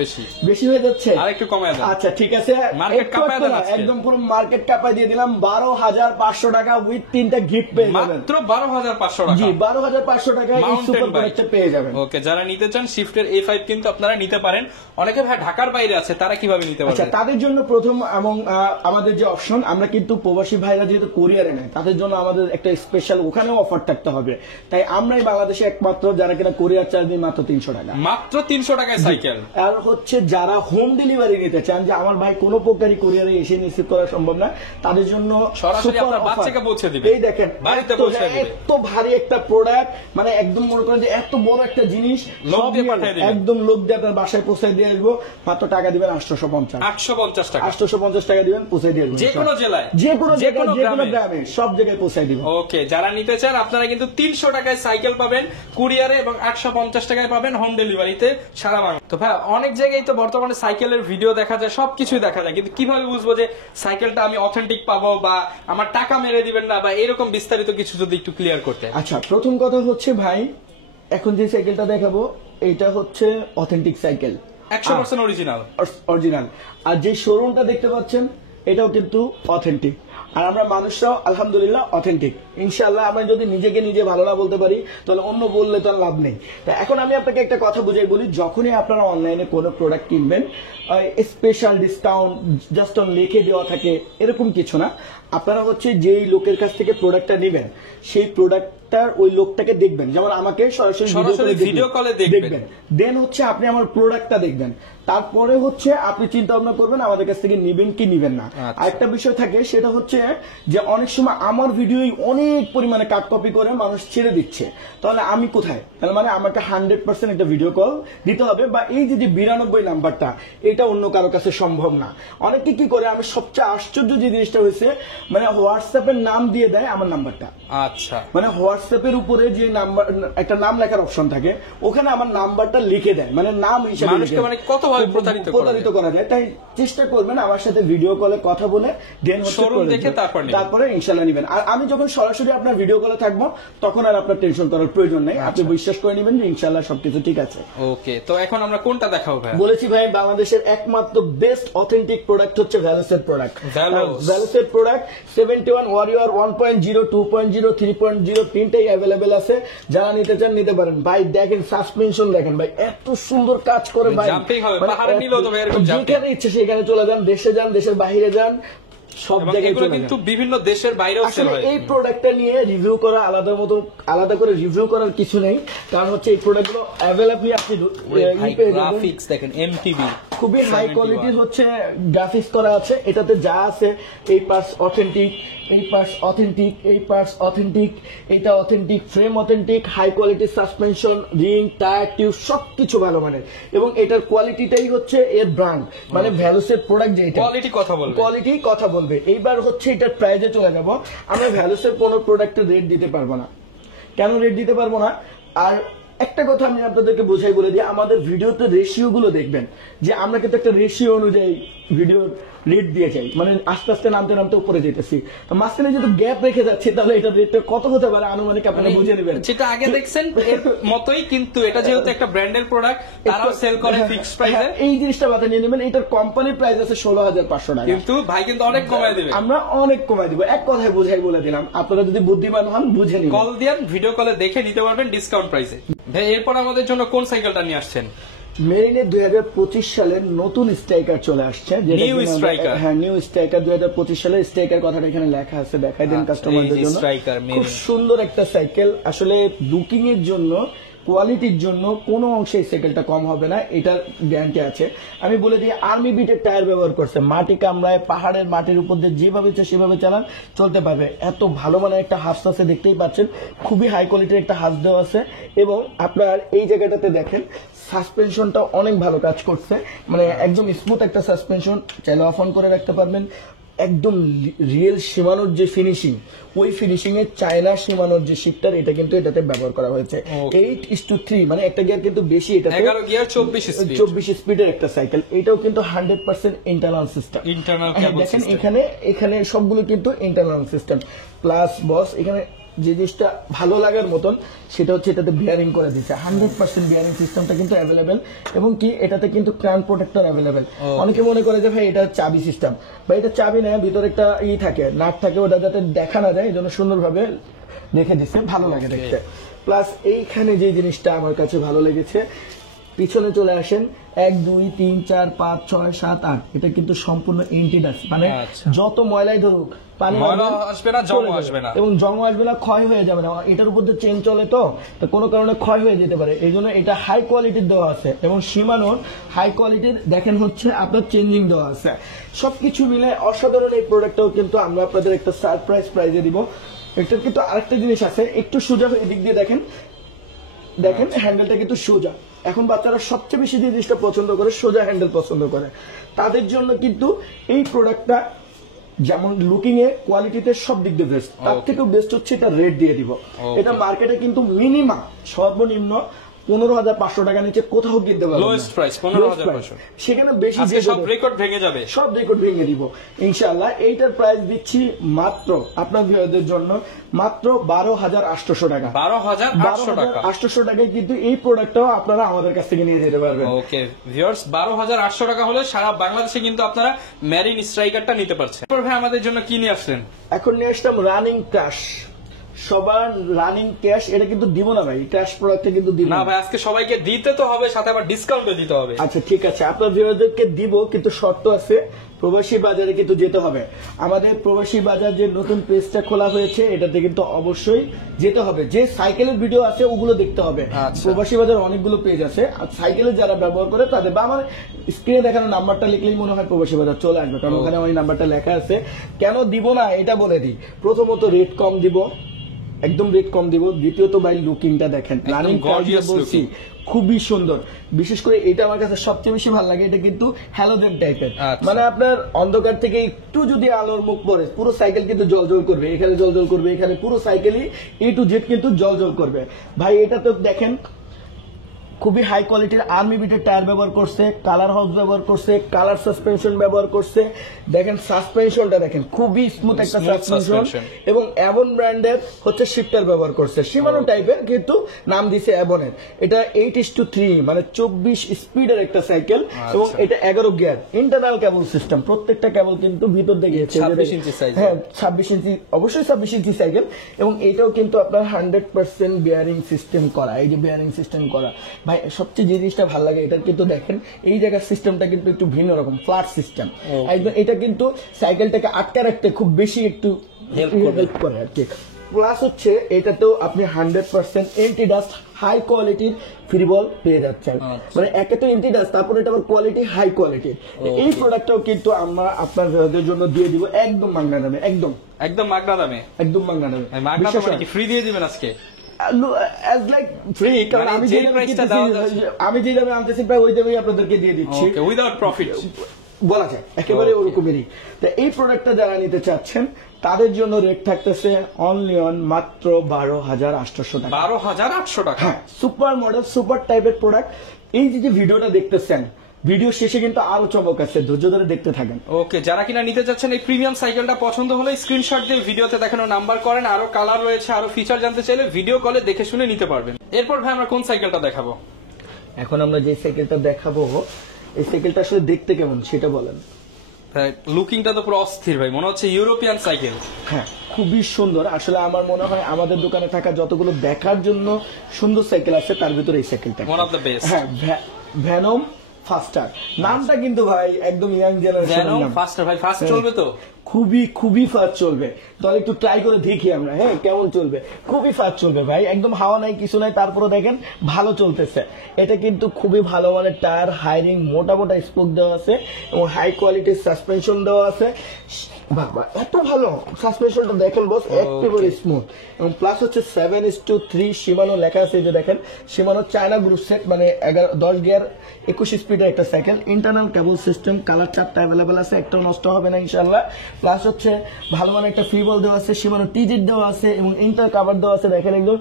বেশি হয়ে যাচ্ছে, আর একটু কমায় দেন। আচ্ছা ঠিক আছে, মার্কেট কাপায় দেন আজকে। একদম পুরো মার্কেট কাপায় দিয়ে দিলাম। 12,500 টাকা উইথ 3টা গিফট পেয়ে যাবেন, মাত্র 12,500 টাকা। জি 12,500 টাকা এই সুপার প্রোডাক্টটা পেয়ে যাবেন। ওকে, যারা নিতে চান শিফটের A5 কিন্তু আপনারা নিতে পারেন। অনেকে ভাই ঢাকার বাইরে আছে, তারা কিভাবে নিতে আচ্ছা, পারবে? তাদের জন্য প্রথম এবং আমাদের যে অপশন, আমরা কিন্তু প্রবাসী ভাইরা যেহেতু কোরিয়ারে নেয়, তাদের জন্য আমাদের একটা স্পেশাল ওখানেও অফার থাকতে হবে। তাই আমরাই বাংলাদেশে একমাত্র যারা কিনা কোরিয়ার চার্জ দিই মাত্র 300 টাকা। মাত্র 300 টাকায় সাইকেল। আর হচ্ছে যারা হোম ডেলিভারি নিতে চান, যে আমার ভাই কোনো প্রকারই কোরিয়ারে এসে রিসিভ করা সম্ভব না, তাদের জন্য সরাসরি আপনার বাচ্চাকে পৌঁছে দিবে। এই দেখেন বাড়িতে পৌঁছে দিবে। এত ভারী একটা প্রোডাক্ট, মানে একদম মনে করেন যে এত বড় একটা জিনিস লোক দিয়ে পাঠিয়ে দিবেন। একদম লোক দিয়ে আপনার বাসায় পৌঁছে দিয়ে আসবো। মাত্র টাকা দিবেন 850 টাকা। 850 টাকা দিবেন, পৌঁছে দিয়ে আসবো। যে কোনো জেলায়, যে কোনো গ্রামে, গ্রামে সব জায়গায় পৌঁছে দিবেন। ওকে, যারা নিতে চান আপনারা কিন্তু 300 টাকায় সাইকেল পাবেন কুরিয়ারে, এবং 850 টাকায় পাবেন হোম ডেলিভারিতে সারা বাংলা। তো ভাই অনেক জায়গায় তো বর্তমানে সাইকেলের ভিডিও দেখা যায়, সবকিছুই দেখা যায়, কিন্তু কিভাবে বুঝবো যে সাইকেলটা আমি অথেন্টিক পাবো, বা আমার টাকা মেরে দিবেন না, বা এরকম বিস্তারিত কিছু যদি একটু ক্লিয়ার করতে। আচ্ছা, প্রথম কথা হচ্ছে ভাই, এখন যে সাইকেলটা দেখাবো এটা হচ্ছে অথেন্টিক সাইকেল, 100% অরিজিনাল। আর যে শোরুমটা দেখতে পাচ্ছেন এটাও কিন্তু অথেন্টিক। আর আমরা মানুষরাও আলহামদুলিল্লাহ অথেন্টিক। ইনশাআল্লাহ আমরা যদি নিজেকে নিজে ভালো না বলতে পারি, তাহলে অন্য বললে তো আর লাভ নেই। তা এখন আমি আপনাকে একটা কথা বুঝাই বলি, যখনই আপনারা অনলাইনে কোনো প্রোডাক্ট কিনবেন, স্পেশাল ডিসকাউন্ট জাস্ট লিখে দেওয়া থাকে এরকম কিছু না। আপনারা হচ্ছে যেই লোকের কাছ থেকে প্রোডাক্টটা নেবেন, সেই প্রোডাক্টটার ওই লোকটাকে দেখবেন, যেমন আমাকে সরাসরি ভিডিও কলে দেখবেন। দেন হচ্ছে আপনি আমার প্রোডাক্টটা দেখবেন, তারপরে হচ্ছে আপনি চিন্তা ভাবনা করবেন আমাদের কাছ থেকে নিবেন কি নিবেন না। আরেকটা বিষয় থাকে, সেটা হচ্ছে যে অনেক সময় আমার ভিডিও অনেক পরিমাণে কাট কপি করে মানুষ ছেড়ে দিচ্ছে, তাহলে আমি কোথায়? তাহলে মানে আমাকে 100% একটা ভিডিও কল দিতে হবে, বা এই যে 92 নাম্বারটা, এটা অন্য কারো কাছে সম্ভব না। অনেকে কি করে, আমি সবচেয়ে আশ্চর্য যে জিনিসটা হয়েছে, মানে হোয়াটসঅ্যাপের নাম দিয়ে দেয় আমার নাম্বারটা। আচ্ছা, মানে হোয়াটসঅ্যাপের উপরে যে নাম্বার, একটা নাম লেখার অপশন থাকে, ওখানে আমার নাম্বারটা লিখে দেয়, মানে নাম হিসেবে মানে কতভাবে প্রতারিত করা যায়। তাই চেষ্টা করবেন আমার সাথে ভিডিও কলে কথা বলে দেন শোরুম দেখে তারপরে ইনশাআল্লাহ নিবেন। আর আমি যখন সরাসরি আপনার ভিডিও কলে থাকবো, তখন আর আপনার টেনশন করার প্রয়োজন নেই, আপনি বিশ্বাস করে নেবেন যে ইনশাআল্লাহ সবকিছু ঠিক আছে। ওকে, তো এখন আমরা কোনটা দেখাবো ভাই? বলেছি ভাই, বাংলাদেশের একমাত্র বেস্ট অথেন্টিক প্রোডাক্ট হচ্ছে ভ্যালোসের প্রোডাক্ট। ভ্যালোসের প্রোডাক্ট 71 ওয়ারিয়র 1.0, 2.0, 3.0 তিনটাই অ্যাভেলেবেল আছে। যারা নিতে চান নিতে পারেন। ভাই দেখেন সাসপেনশন, দেখেন ভাই এত সুন্দর কাজ করে ভাই, যেখানে ইচ্ছে সেখানে চলে যান, দেশে যান, দেশের বাইরে যান, সব জায়গায় কিন্তু বিভিন্ন দেশের বাইরেও সেল হয়। এই প্রোডাক্টটা নিয়ে রিভিউ করা আলাদা করে রিভিউ করার কিছু নেই, কারণ হচ্ছে এই প্রোডাক্টগুলো অ্যাভেলেবল আপনি গ্রাফিক্স দেখেন, এমটিভি খুবই হাই কোয়ালিটির হচ্ছে গ্রাফিক্স করা আছে। এটাতে যা আছে, এই পার্টস অথেন্টিক, এই পার্টস অথেন্টিক, এই পার্টস অথেন্টিক, এটা অথেন্টিক, ফ্রেম অথেন্টিক, হাই কোয়ালিটির সাসপেনশন, রিং, টায়ার, টিউব সবকিছু ভালো মানের। এবং এটার কোয়ালিটিটাই হচ্ছে এর ব্র্যান্ড, মানে ভ্যালুসের প্রোডাক্ট যেটা কোয়ালিটি কথা বলবে। এইবার হচ্ছে এটার প্রাইজে চলে যাব। আমরা ভ্যালুসের কোনো প্রোডাক্টের রেট দিতে পারবো না। কেন রেট দিতে পারবো না? আর একটা কথা আমি আপনাদেরকে বোঝাই বলে দিই, আমাদের ভিডিওতে রেশিও গুলো দেখবেন যে আমরা কিন্তু একটা রেশিও অনুযায়ী ভিডিও রেট দিয়ে যাই, মানে আস্তে আস্তে নামতে নামতে উপরে যেতেছি। তো মাঝখানে যেহেতু গ্যাপ রেখে যাচ্ছে, তাহলে এটা রেটটা কত হতে পারে আনুমানিক আপনারা বুঝে নেবেন। যেটা আগে দেখছেন এর মতোই, কিন্তু এটা যেহেতু একটা ব্র্যান্ডের প্রোডাক্ট, তারাও সেল করে ফিক্সড প্রাইসে। এই জিনিসটা মাথায় নিয়ে নেবেন। এটার কোম্পানির প্রাইস আছে 16,500 টাকা, কিন্তু ভাই কিন্তু অনেক কমায় দেবে। আমরা অনেক কমায় দিব, এক কথায় বোঝাই বলে দিলাম। আপনারা যদি বুদ্ধিমান হন বুঝে নিন, কল দিয়ে ভিডিও কলে দেখে নিতে পারবেন ডিসকাউন্ট প্রাইসে। ভাই এরপর আমাদের জন্য কোন সাইকেলটা নিয়ে আসছেন? মেরিনের 2025 সালের নতুন স্ট্রাইকার চলে আসছে। নিউ স্ট্রাইকার, হ্যাঁ নিউ স্ট্রাইকার 2025 সালের স্ট্রাইকার কথাটা এখানে লেখা আছে, দেখাই দেন কাস্টমারদের জন্য। খুব সুন্দর একটা সাইকেল, আসলে লুকিং এর জন্য, কোয়ালিটির জন্য কোনো অংশে এই সাইকেলটা কম হবে না, এটার গ্যারান্টি আছে। আমি বলে দিই, আর্মি বিটের টায়ার ব্যবহার করছে, মাটি কামড়ায়, পাহাড়ের মাটির উপর দিয়ে যেভাবে ইচ্ছে সেভাবে চালান, চলতে পারবে। এত ভালো মানের একটা হাস আছে, দেখতেই পাচ্ছেন খুবই হাই কোয়ালিটির একটা হাস দেওয়া আছে। এবং আপনার এই জায়গাটাতে দেখেন সাসপেনশনটা অনেক ভালো কাজ করছে, মানে একদম স্মুথ একটা সাসপেনশন, চাইলে অফ অন করে রাখতে পারবেন। একদম রিয়েল শিমানোর যে ফিনিশিং, ওই ফিনিশিং এর চায়না শিমানোর যে শিফটার, এটা কিন্তু এটাতে ব্যবহার করা হয়েছে 8:3, মানে একটা গিয়ার কিন্তু বেশি, এটা 11 গিয়ার 24 স্পিডের একটা সাইকেল। এটাও কিন্তু 100% ইন্টারনাল সিস্টেম। দেখেন এখানে সবগুলো কিন্তু ইন্টারনাল সিস্টেম। প্লাস বস এখানে যে জিনিসটা ভালো লাগার মতন সেটা হচ্ছে এটাতে বিয়ারিং করে দিচ্ছে, 100% বিয়ারিং সিস্টেমটা কিন্তু অ্যাভেলেবেল। এবং কি এটাতে কিন্তু ক্রাউন প্রোটেক্টর অ্যাভেলেবেল। অনেকে মনে করে যে ভাই এটা চাবি সিস্টেম, বা এটা চাবি না, ভিতরে একটা থাকে, নাট থাকে, ওটা যাতে দেখা না যায়, এই জন্য সুন্দরভাবে রেখে দিচ্ছে, ভালো লাগে দেখতে। প্লাস এইখানে যে জিনিসটা আমার কাছে ভালো লেগেছে, পিছনে চলে আসেন 1 2 3 4 5 6 7 8, এটা কিন্তু সম্পূর্ণ এন্টিডাস, মানে যত ময়লাই ধরুক পানি আসবে না, জং আসবে না, এবং জং আসবে না, ক্ষয় হয়ে যাবে না। এটার উপর দিয়ে চেন চলে, তো কোনো কারণে ক্ষয় হয়ে যেতে পারে, এই জন্য এটা হাই কোয়ালিটির দেওয়া আছে। এবং সীমানোর হাই কোয়ালিটির দেখেন হচ্ছে আপনার চেঞ্জিং দেওয়া আছে। সবকিছু মিলে অসাধারণ এই প্রোডাক্টটাও কিন্তু আমরা আপনাদের একটা সারপ্রাইজ প্রাইজে দিব। এটার কিন্তু আরেকটা জিনিস আছে, একটু সোজা হয়ে দিক দিয়ে দেখেন হ্যান্ডেলটা কিন্তু সোজা। এখন বাচ্চারা সবচেয়ে বেশি যে জিনিসটা পছন্দ করে, সোজা হ্যান্ডেল পছন্দ করে, তাদের জন্য কিন্তু এই প্রোডাক্টটা যেমন লুকিং এ, কোয়ালিটিতে, সব দিক দিয়ে বেস্ট। তার থেকেও বেস্ট হচ্ছে এটা রেট দিয়ে দিব। এটা মার্কেটে কিন্তু মিনিমাম সর্বনিম্ন 15,500 টাকা নিচে কোথাও কিনতে পারবেন, লোয়েস্ট প্রাইস 15,500। সেখানে বেশি সব রেকর্ড ভেঙে যাবে, সব রেকর্ড ভেঙে দিব ইনশাআল্লাহ। এইটার প্রাইস দিচ্ছি মাত্র আপনার ভিউয়ারদের জন্য মাত্র 12,800 টাকা। 12,800 টাকায় কিন্তু এই প্রোডাক্টটাও আপনারা আমাদের কাছ থেকে নিয়ে যেতে পারবেন। ওকে ভিউয়ার্স, 12,800 টাকা হলে সারা বাংলাদেশে কিন্তু আপনারা মেরিন স্ট্রাইকারটা নিতে পারছেন। এরপর ভাই আমাদের জন্য কি নিয়ে আসলেন? এখন নিয়ে আসলাম রানিং ক্র্যাশ। সবার রানিং ক্যাশ, এটা কিন্তু দিব না ভাই, ক্যাশ প্রোডাক্টে কিন্তু দিব না ভাই, আজকে সবাইকে দিতে তো হবে, সাথে আবার ডিসকাউন্টও দিতে হবে। আচ্ছা ঠিক আছে, আপনার ভিউয়ারদেরকে দিব, কিন্তু শর্ত আছে, প্রবাসী বাজারে কিন্তু যেতে হবে। আমাদের প্রবাসী বাজার যে নতুন পেজটা খোলা হয়েছে, এটাতে কিন্তু অবশ্যই যেতে হবে। যে সাইকেলের ভিডিও আছে ওগুলো দেখতে হবে। প্রবাসী বাজার অনেকগুলো পেজ আছে, আর সাইকেলের যারা ব্যবহার করে তাদের, বা আমার স্ক্রিনে দেখানো নাম্বারটা লিখলেই মনে হয় প্রবাসী বাজার চলে আসবে, কারণ ওখানে আমার নাম্বারটা লেখা আছে। কেন দিব না এটা বলে দিই। প্রথমত রেট কম দিব, একদম রেট কম দিব। দ্বিতীয়ত ভাই লুকিংটা দেখেন, রানিং বলছি খুবই সুন্দর। বিশেষ করে এটা আমার কাছে সবচেয়ে বেশি ভালো লাগে, এটা কিন্তু হ্যালোজেন টাইপের, মানে আপনার অন্ধকার থেকে একটু যদি আলোর মুখ পড়ে, পুরো সাইকেল কিন্তু জলজল করবে, এখানে জলজল করবে, এখানে পুরো সাইকেলই A to Z কিন্তু জলজল করবে। ভাই এটা তো দেখেন খুবই হাই কোয়ালিটির আর্মি বিটের টায়ার ব্যবহার করছে, কালার হাউস ব্যবহার করছে, কালার সাসপেনশন ব্যবহার করছে। দেখেন সাসপেনশনটা দেখেন, খুবই স্মুথ একটা সাসপেনশন, এবং অ্যাবন ব্র্যান্ডের হচ্ছে শিফটার ব্যবহার করছে, সীমানো টাইপের, কিন্তু নাম দিছে অ্যাবনের। এটা 8:3, মানে 24 স্পিডের একটা সাইকেল, এবং এটা 11 গিয়ার, ইন্টারনাল কেবল সিস্টেম। প্রত্যেকটা কেবল কিন্তু ভিতর দিকে গেছে, 26 ইঞ্চি সাইজ। হ্যাঁ 26 ইঞ্চি, অবশ্যই 26 ইঞ্চি সাইকেল। এবং এটাও কিন্তু আপনার 100% বিয়ারিং সিস্টেম করা, এই যে বিয়ারিং সিস্টেম করা। ভাই সবচেয়ে যে জিনিসটা ভালো লাগে, এটা কিন্তু দেখেন এই জায়গার সিস্টেমটা কিন্তু একটু ভিন্ন রকম, ফ্ল্যাট সিস্টেম। এটা কিন্তু সাইকেলটাকে আটকে রাখতে খুব বেশি একটু হেল্প করে আর কি। প্লাস হচ্ছে এটাতেও আপনি 100% এন্টি ডাস্ট হাই কোয়ালিটির ফ্রি বল পেয়ে যাচ্ছেন। মানে একে তো এন্টিডাস, তারপরে এটা আবার কোয়ালিটি হাই কোয়ালিটির। এই প্রোডাক্টটাও কিন্তু আমরা আপনাদের জন্য দিয়ে দিব একদম মাগনা দামে, একদম মাগনা দামে, একদম মাগনা দামে। মাগনা মানে কি ফ্রি দিয়ে দিবেন আজকে? as like free, কারণ আমি যে দামে আনতেছি প্রায় ওই দামেই আপনাদেরকে দিয়ে দিচ্ছি, উইদাউট প্রফিট বলা যায়, একেবারে ওরকমেরই। তো এই প্রোডাক্টটা যারা নিতে চাচ্ছেন তাদের জন্য রেট থাকতেছে অনলি অন মাত্র 12,800 টাকা। 12,800 টাকা। হ্যাঁ, সুপার মডেল, সুপার টাইপের প্রোডাক্ট। এই যে ভিডিওটা দেখতেছেন, ভিডিও শেষে কিন্তু আরো চমক আছে, ধৈর্য ধরে দেখতে থাকেন। ওকে, যারা কিনা নিতে চাচ্ছেন এই প্রিমিয়াম সাইকেলটা, পছন্দ হলে স্ক্রিনশট দিয়ে ভিডিওতে দেখানো নাম্বার করেন। আরো কালার রয়েছে, আরো ফিচার জানতে চাইলে ভিডিও কলে দেখে শুনে নিতে পারবেন। এরপর ভাই আমরা কোন সাইকেলটা দেখাবো? এখন আমরা যে সাইকেলটা দেখাবো, এই সাইকেলটা আসলে দেখতে কেমন সেটা বলেন। লুকিংটা তো পুরো অস্থির ভাই, মনে হচ্ছে ইউরোপিয়ান সাইকেল। হ্যাঁ, খুবই সুন্দর। আসলে আমার মনে হয় আমাদের দোকানে থাকা যতগুলো দেখার জন্য সুন্দর সাইকেল আছে তার ভিতরে এই সাইকেলটা ওয়ান অফ দ্য বেস্ট। হ্যাঁ, ভ্যানম ফাস্টার নামটা কিন্তু ভাই একদম ইয়াং জেনারেশন নাম। ফাস্টার ভাই, ফাস্ট চলবে তো? খুবই ফাস্ট চলবে। তাহলে একটু ট্রাই করে দেখি আমরা, হ্যাঁ কেমন চলবে। খুবই ফাস্ট চলবে ভাই, একদম হাওয়া নাই কিছু নাই, তারপরে দেখেন ভালো চলতেছে। এটা কিন্তু খুবই ভালো মানের টায়ার, হাইরিং, মোটা স্পোক দেওয়া আছে এবং হাই কোয়ালিটির সাসপেনশন দেওয়া আছে। বাবা, এত ভালো সাসপেনশনটা দেখেন বস, একেবারে স্মুথ। এবং প্লাস হচ্ছে 7:3 শিমানো লেখা আছে, যে দেখেন শিমানো চায়না গ্রুপ সেট, মানে 10 গিয়ার 21 স্পিডের একটা সাইকেল। ইন্টারনাল কেবল সিস্টেম, কালার 4টা অ্যাভেলেবেল আছে, একটাও নষ্ট হবে না ইনশাল্লাহ। প্লাস হচ্ছে ভালো মানে একটা ফ্রি বল দেওয়া আছে, শিমানো টিজেট দেওয়া আছে এবং ইন্টার কাভার দেওয়া আছে। দেখেন একদম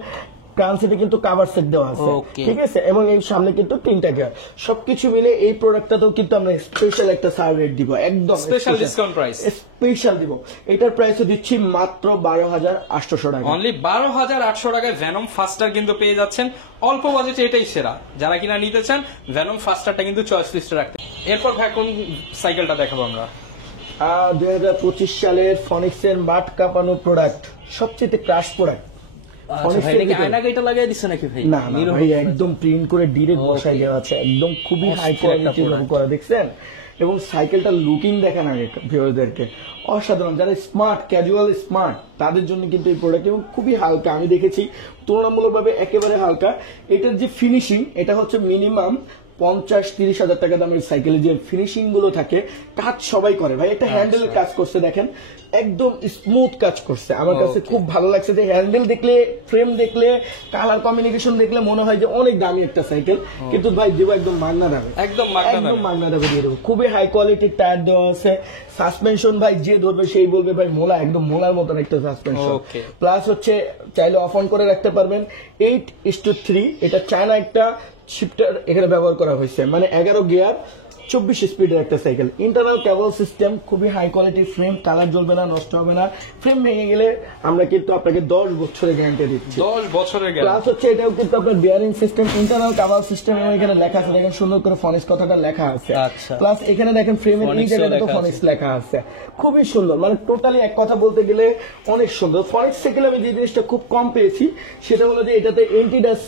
ট্রান্সিটে কিন্তু কাভার সেট দেওয়া আছে, ঠিক আছে। এবং এই সামনে কিন্তু 3টা গিয়ার। সবকিছু মিলে এই প্রোডাক্টটাতেও কিন্তু আমরা স্পেশাল একটা সার্ভিস দিব, একদম স্পেশাল ডিসকাউন্ট প্রাইস, স্পেশাল দিব। এটার প্রাইসও দিচ্ছি মাত্র 12,800 টাকা। অনলি 12,800 টাকায় ভ্যানম ফাস্টার কিন্তু পেয়ে যাচ্ছেন। অল্প বাজেটে এটাই সেরা। যারা কিনা নিতে চান ভ্যানম ফাস্টারটা কিন্তু চয়েস লিস্টে রাখতে। এরপর ভাই কোন সাইকেলটা দেখাবো আমরা? 2025 সালের ফনিক্সের মাঠ কাঁপানো প্রোডাক্ট, সবচেয়ে ক্রাশ প্রোডাক্ট। না ভাই, একদম প্রিন্ট করে ডিরেক্ট বসাই দেওয়া আছে, একদম খুবই হাই কোয়ালিটির করা, দেখছেন। এবং সাইকেলটা লুকিং দেখেন আগে ভিউয়ারদেরকে, অসাধারণ। যারা স্মার্ট, ক্যাজুয়াল স্মার্ট, তাদের জন্য কিন্তু এই প্রোডাক্ট। এবং খুবই হালকা, আমি দেখেছি তুলনামূলকভাবে একেবারে হালকা। এটার যে ফিনিশিং, এটা হচ্ছে মিনিমাম 50-30 হাজার টাকা দামের সাইকেলের যে ফিনিশিং গুলো থাকে, কাজ সবাই করে ভাই। একটা হ্যান্ডেলের কাজ করছে দেখেন, একদম স্মুথ কাজ করছে। আমার কাছে খুব ভালো লাগছে যে হ্যান্ডেল দেখলে, ফ্রেম দেখলে, কালার কমিউনিকেশন দেখলে মনে হয় যে অনেক দামি একটা সাইকেল, কিন্তু ভাই দেবো একদম মাগনা দামে, একদম মাগনা দামে দিয়ে দেবো। খুবই হাই কোয়ালিটির টায়ার দেওয়া আছে। সাসপেনশন ভাই যে ধরবে সেই বলবে ভাই মোলা, একদম মোলার মতন একটা সাসপেনশন। প্লাস হচ্ছে চাইলে অফ অন করে রাখতে পারবেন। 8:3 এটা চায়না একটা শিফটার এখানে ব্যবহার করা হয়েছে, মানে 11 গিয়ার 24 স্পিডের একটা সাইকেল। ইন্টারনাল কেবল সিস্টেম, খুবই হাই কোয়ালিটির ফ্রেম, কালার জ্বলবে না, নষ্ট হবে না। ফ্রেম ভেঙে গেলে আমরা কিন্তু আপনাকে 10 বছরের গ্যারান্টি দিচ্ছি, 10 বছরের গ্যারান্টি। প্লাস হচ্ছে এটাও কিন্তু আপনার বিয়ারিং সিস্টেম, ইন্টারনাল কেবল সিস্টেম, এবং এখানে লেখা আছে দেখেন সুন্দর করে ফনিক্স কথাটা লেখা আছে। প্লাস এখানে দেখেন ফ্রেমের এই জায়গাটা ফনিক্স লেখা আছে, খুবই সুন্দর। মানে টোটালি এক কথা বলতে গেলে অনেক সুন্দর। ফনিক্স সাইকেল আমি যে জিনিসটা খুব কম পেয়েছি সেটা হলো যে এটাতে এন্টিডাস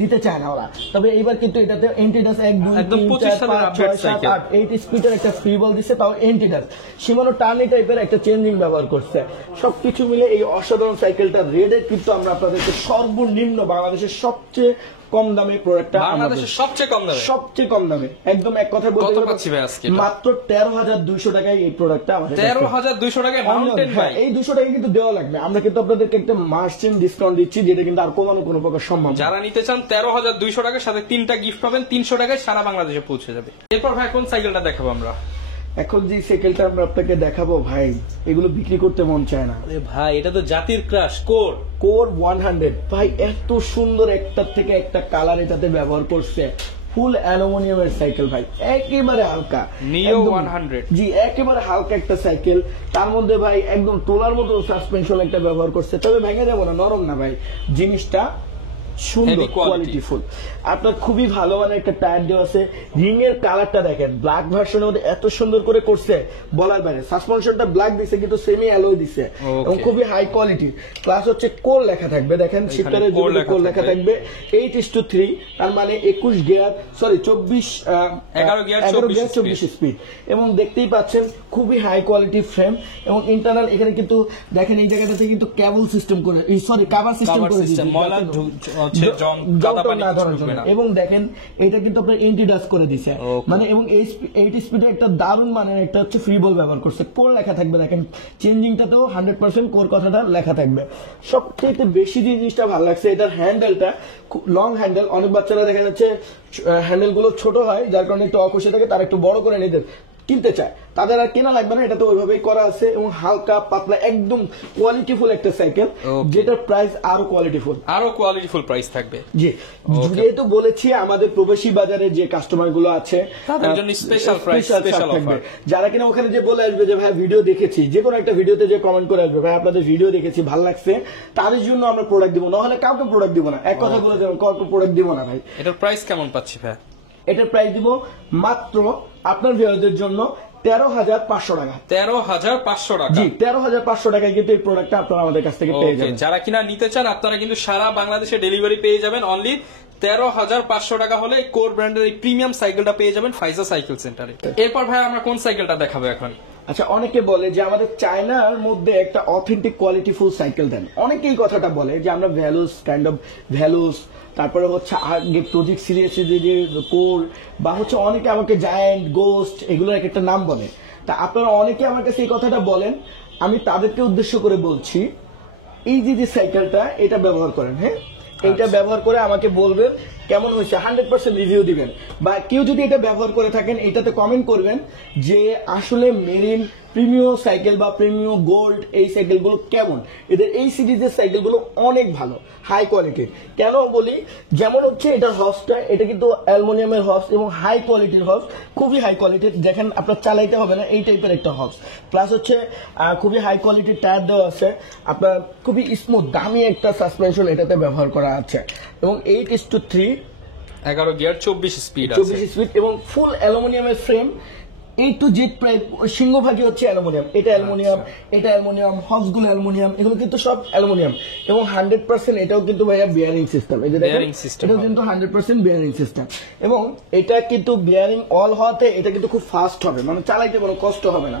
দিতে চায় না ওরা, তবে এবার কিন্তু এটাতে এন্টিডাস 1, 2, 3, 4, 5, 6, 7, 8 8 স্পিডের একটা ফ্রি বল দিচ্ছে, তাও এন্টিডাস। শিমানো টার্নি টাইপের একটা চেঞ্জিং ব্যবহার করছে। সবকিছু মিলে এই অসাধারণ সাইকেলটা রেডে কিন্তু আমরা আপনাদেরকে সর্বনিম্ন বাংলাদেশের সবচেয়ে কম দামে প্রোডাক্টটা, বাংলাদেশের সবচেয়ে কম দামে একদম এক কথা বলতে মাত্র 13,200 টাকায় এই প্রোডাক্টটা আমাদের। 13,200 টাকায় মাউন্টেন বাইক। এই 200 টাকা কিন্তু দেওয়া লাগবে, আমরা কিন্তু আপনাদেরকে একটা মার্চিন ডিসকাউন্ট দিচ্ছি, যেটা কিন্তু আর কমানো কোনো প্রকার সম্ভব। যারা নিতে চান 13,200 টাকার সাথে 3টা গিফট পাবেন, 300 টাকায় সারা বাংলাদেশে পৌঁছে যাবে। এরপর ভাই কোন সাইকেলটা দেখাবো আমরা? এখন যে সাইকেলটা আমরা আপনাকে দেখাবো ভাই, এগুলো বিক্রি করতে মন চায় না ভাই। এটা তো জাতির ক্রাশ, কোর 100 ভাই। এত সুন্দর একটার থেকে একটা কালার এটাতে ব্যবহার করছে। ফুল অ্যালুমিনিয়ামের সাইকেল ভাই, একেবারে হালকা, নিও 100। জি, একেবারে হালকা একটা সাইকেল। তার মধ্যে ভাই একদম তোলার মতো সাসপেনশন একটা ব্যবহার করছে, তবে ভেঙে যাবো না, নরম না ভাই, জিনিসটা সুন্দর কোয়ালিটিফুল। আপনার খুবই ভালো মানে একটা টায়ার দেওয়া আছে। রিং এর কালারটা দেখেন, ব্ল্যাক ভার্সনের মধ্যে এত সুন্দর করে করছে বলার বাইরে। সাসপেনশনটা ব্ল্যাক দিছে কিন্তু সেমি অ্যালয় দিছে এবং খুবই হাই কোয়ালিটি। প্লাস হচ্ছে কোর লেখা থাকবে, দেখেন শিফটারের জন্য কোর লেখা থাকবে। 8:3 তার মানে 21 গিয়ার, সরি 11 গিয়ার 24 স্পিড। এবং দেখতেই পাচ্ছেন খুবই হাই কোয়ালিটি ফ্রেম এবং ইন্টারনাল। এখানে কিন্তু দেখেন এই জায়গাটাতে কিন্তু কেবল সিস্টেম করে, সরি কাভার সিস্টেম করে দিয়েছে, হচ্ছে জল না ধরার জন্য। এবং দেখেন এটা কিন্তু আপনার এন্টি ডাস্ট করে দিছে, মানে এবং 8 স্পিডের একটা দারুণ মানের একটা হচ্ছে ফ্রি বল ব্যবহার করছে। কোর লেখা থাকবে, দেখেন চেঞ্জিংটাতেও 100% কোর কথাটা লেখা থাকবে। সবচেয়ে বেশি যে জিনিসটা ভালো লাগছে, এটার হ্যান্ডেলটা লং হ্যান্ডেল। অনেক বাচ্চারা দেখা যাচ্ছে হ্যান্ডেল গুলো ছোট হয়, যার কারণে একটু অকুশে থাকে, তারা একটু বড় করে নিতে কিনতে চায়, তাদের আর কেনা লাগবে না। এটা তো ওইভাবেই করা আছে এবং হালকা পাতলা একদম কোয়ালিটিফুল একটা সাইকেল, যেটার প্রাইস আরো কোয়ালিটিফুল প্রাইস থাকবে। জি, যেহেতু বলেছি আমাদের প্রবাসী বাজারে যে কাস্টমার গুলো আছে তাদের জন্য স্পেশাল প্রাইস, স্পেশাল অফার। যারা কিনা ওখানে যে বলে আসবে যে ভাই ভিডিও দেখেছি, যে কোনো একটা ভিডিওতে যে কমেন্ট করে আসবে ভাই আপনাদের ভিডিও দেখেছি ভালো লাগছে, তাদের জন্য আমরা প্রোডাক্ট দিব, নাহলে কাউকে প্রোডাক্ট দিব না। এক কথা বলে দেবেন, কাউকে প্রোডাক্ট দিব না ভাই। এটার প্রাইস কেমন পাচ্ছি ভাই? এটার প্রাইস দিব মাত্র আপনার ভিউয়ারদের জন্য 13,500 টাকা। 13,500 টাকা? জি, 13,500 টাকায় কিন্তু এই প্রোডাক্টটা আপনারা আমাদের কাছ থেকে পেয়ে যাবেন। যারা কিনা নিতে চান আপনারা কিন্তু সারা বাংলাদেশে ডেলিভারি পেয়ে যাবেন। অনলি 13,500 টাকা হলে কোর ব্র্যান্ডের এই প্রিমিয়াম সাইকেলটা পেয়ে যাবেন ফাইজা সাইকেল সেন্টারে। এরপর ভাই আমরা কোন সাইকেলটা দেখাবো এখন? আচ্ছা, অনেকে বলে যে আমাদের চায়নার মধ্যে একটা অথেন্টিক কোয়ালিটিফুল সাইকেল দেন। অনেকেই কথাটা বলে যে আমরা ভ্যালুস তারপরে হচ্ছে আগে প্রজেক্ট সিরিয়াস যে কোর বা হচ্ছে অনেকে আমাকে জায়ান্ট, গোস্ট এগুলোর এক একটা নাম বলে। তা আপনারা অনেকে আমার কাছে এই কথাটা বলেন, আমি তাদেরকে উদ্দেশ্য করে বলছি এই যে সাইকেলটা এটা ব্যবহার করেন। হ্যাঁ, এইটা ব্যবহার করে আমাকে বলবেন কেমন হয়েছে, 100% রিভিউ দিবেন। বা কেউ যদি এটা ব্যবহার করে থাকেন এটাতে কমেন্ট করবেন যে আসলে মেরিন প্রিমিয়াম সাইকেল বা প্রিমিয়াম গোল্ড এই সাইকেলগুলো কেমন, এদের এই সিরিজের সাইকেলগুলো অনেক ভালো, হাই কোয়ালিটির। কেন বলি, যেমন হচ্ছে এটার হর্সটা, এটা কিন্তু অ্যালুমিনিয়ামের হর্স এবং হাই কোয়ালিটির হর্স, খুবই হাই কোয়ালিটির। দেখেন আপনার চালাইতে হবে না, এই টাইপের একটা হর্স। প্লাস হচ্ছে খুবই হাই কোয়ালিটির টায়ার দেওয়া আছে, আপনার খুবই স্মুথ দামি একটা সাসপেনশন এটাতে ব্যবহার করা আছে এবং 8:3 11 গিয়ার 24 স্পিড এবং ফুল অ্যালুমিনিয়ামের ফ্রেম। এই টু জেড সিংহভাগই হচ্ছে অ্যালুমিনিয়াম। এটা অ্যালুমিনিয়াম, হর্সগুলো অ্যালুমিনিয়াম, এগুলো কিন্তু সব অ্যালুমিনিয়াম এবং 100% এটাও কিন্তু ভাইয়া বিয়ারিং সিস্টেম। এটাও কিন্তু 100% বিয়ারিং সিস্টেম এবং এটা কিন্তু বিয়ারিং অল হওয়াতে এটা কিন্তু খুব ফাস্ট হবে, মানে চালাইতে কোনো কষ্ট হবে না।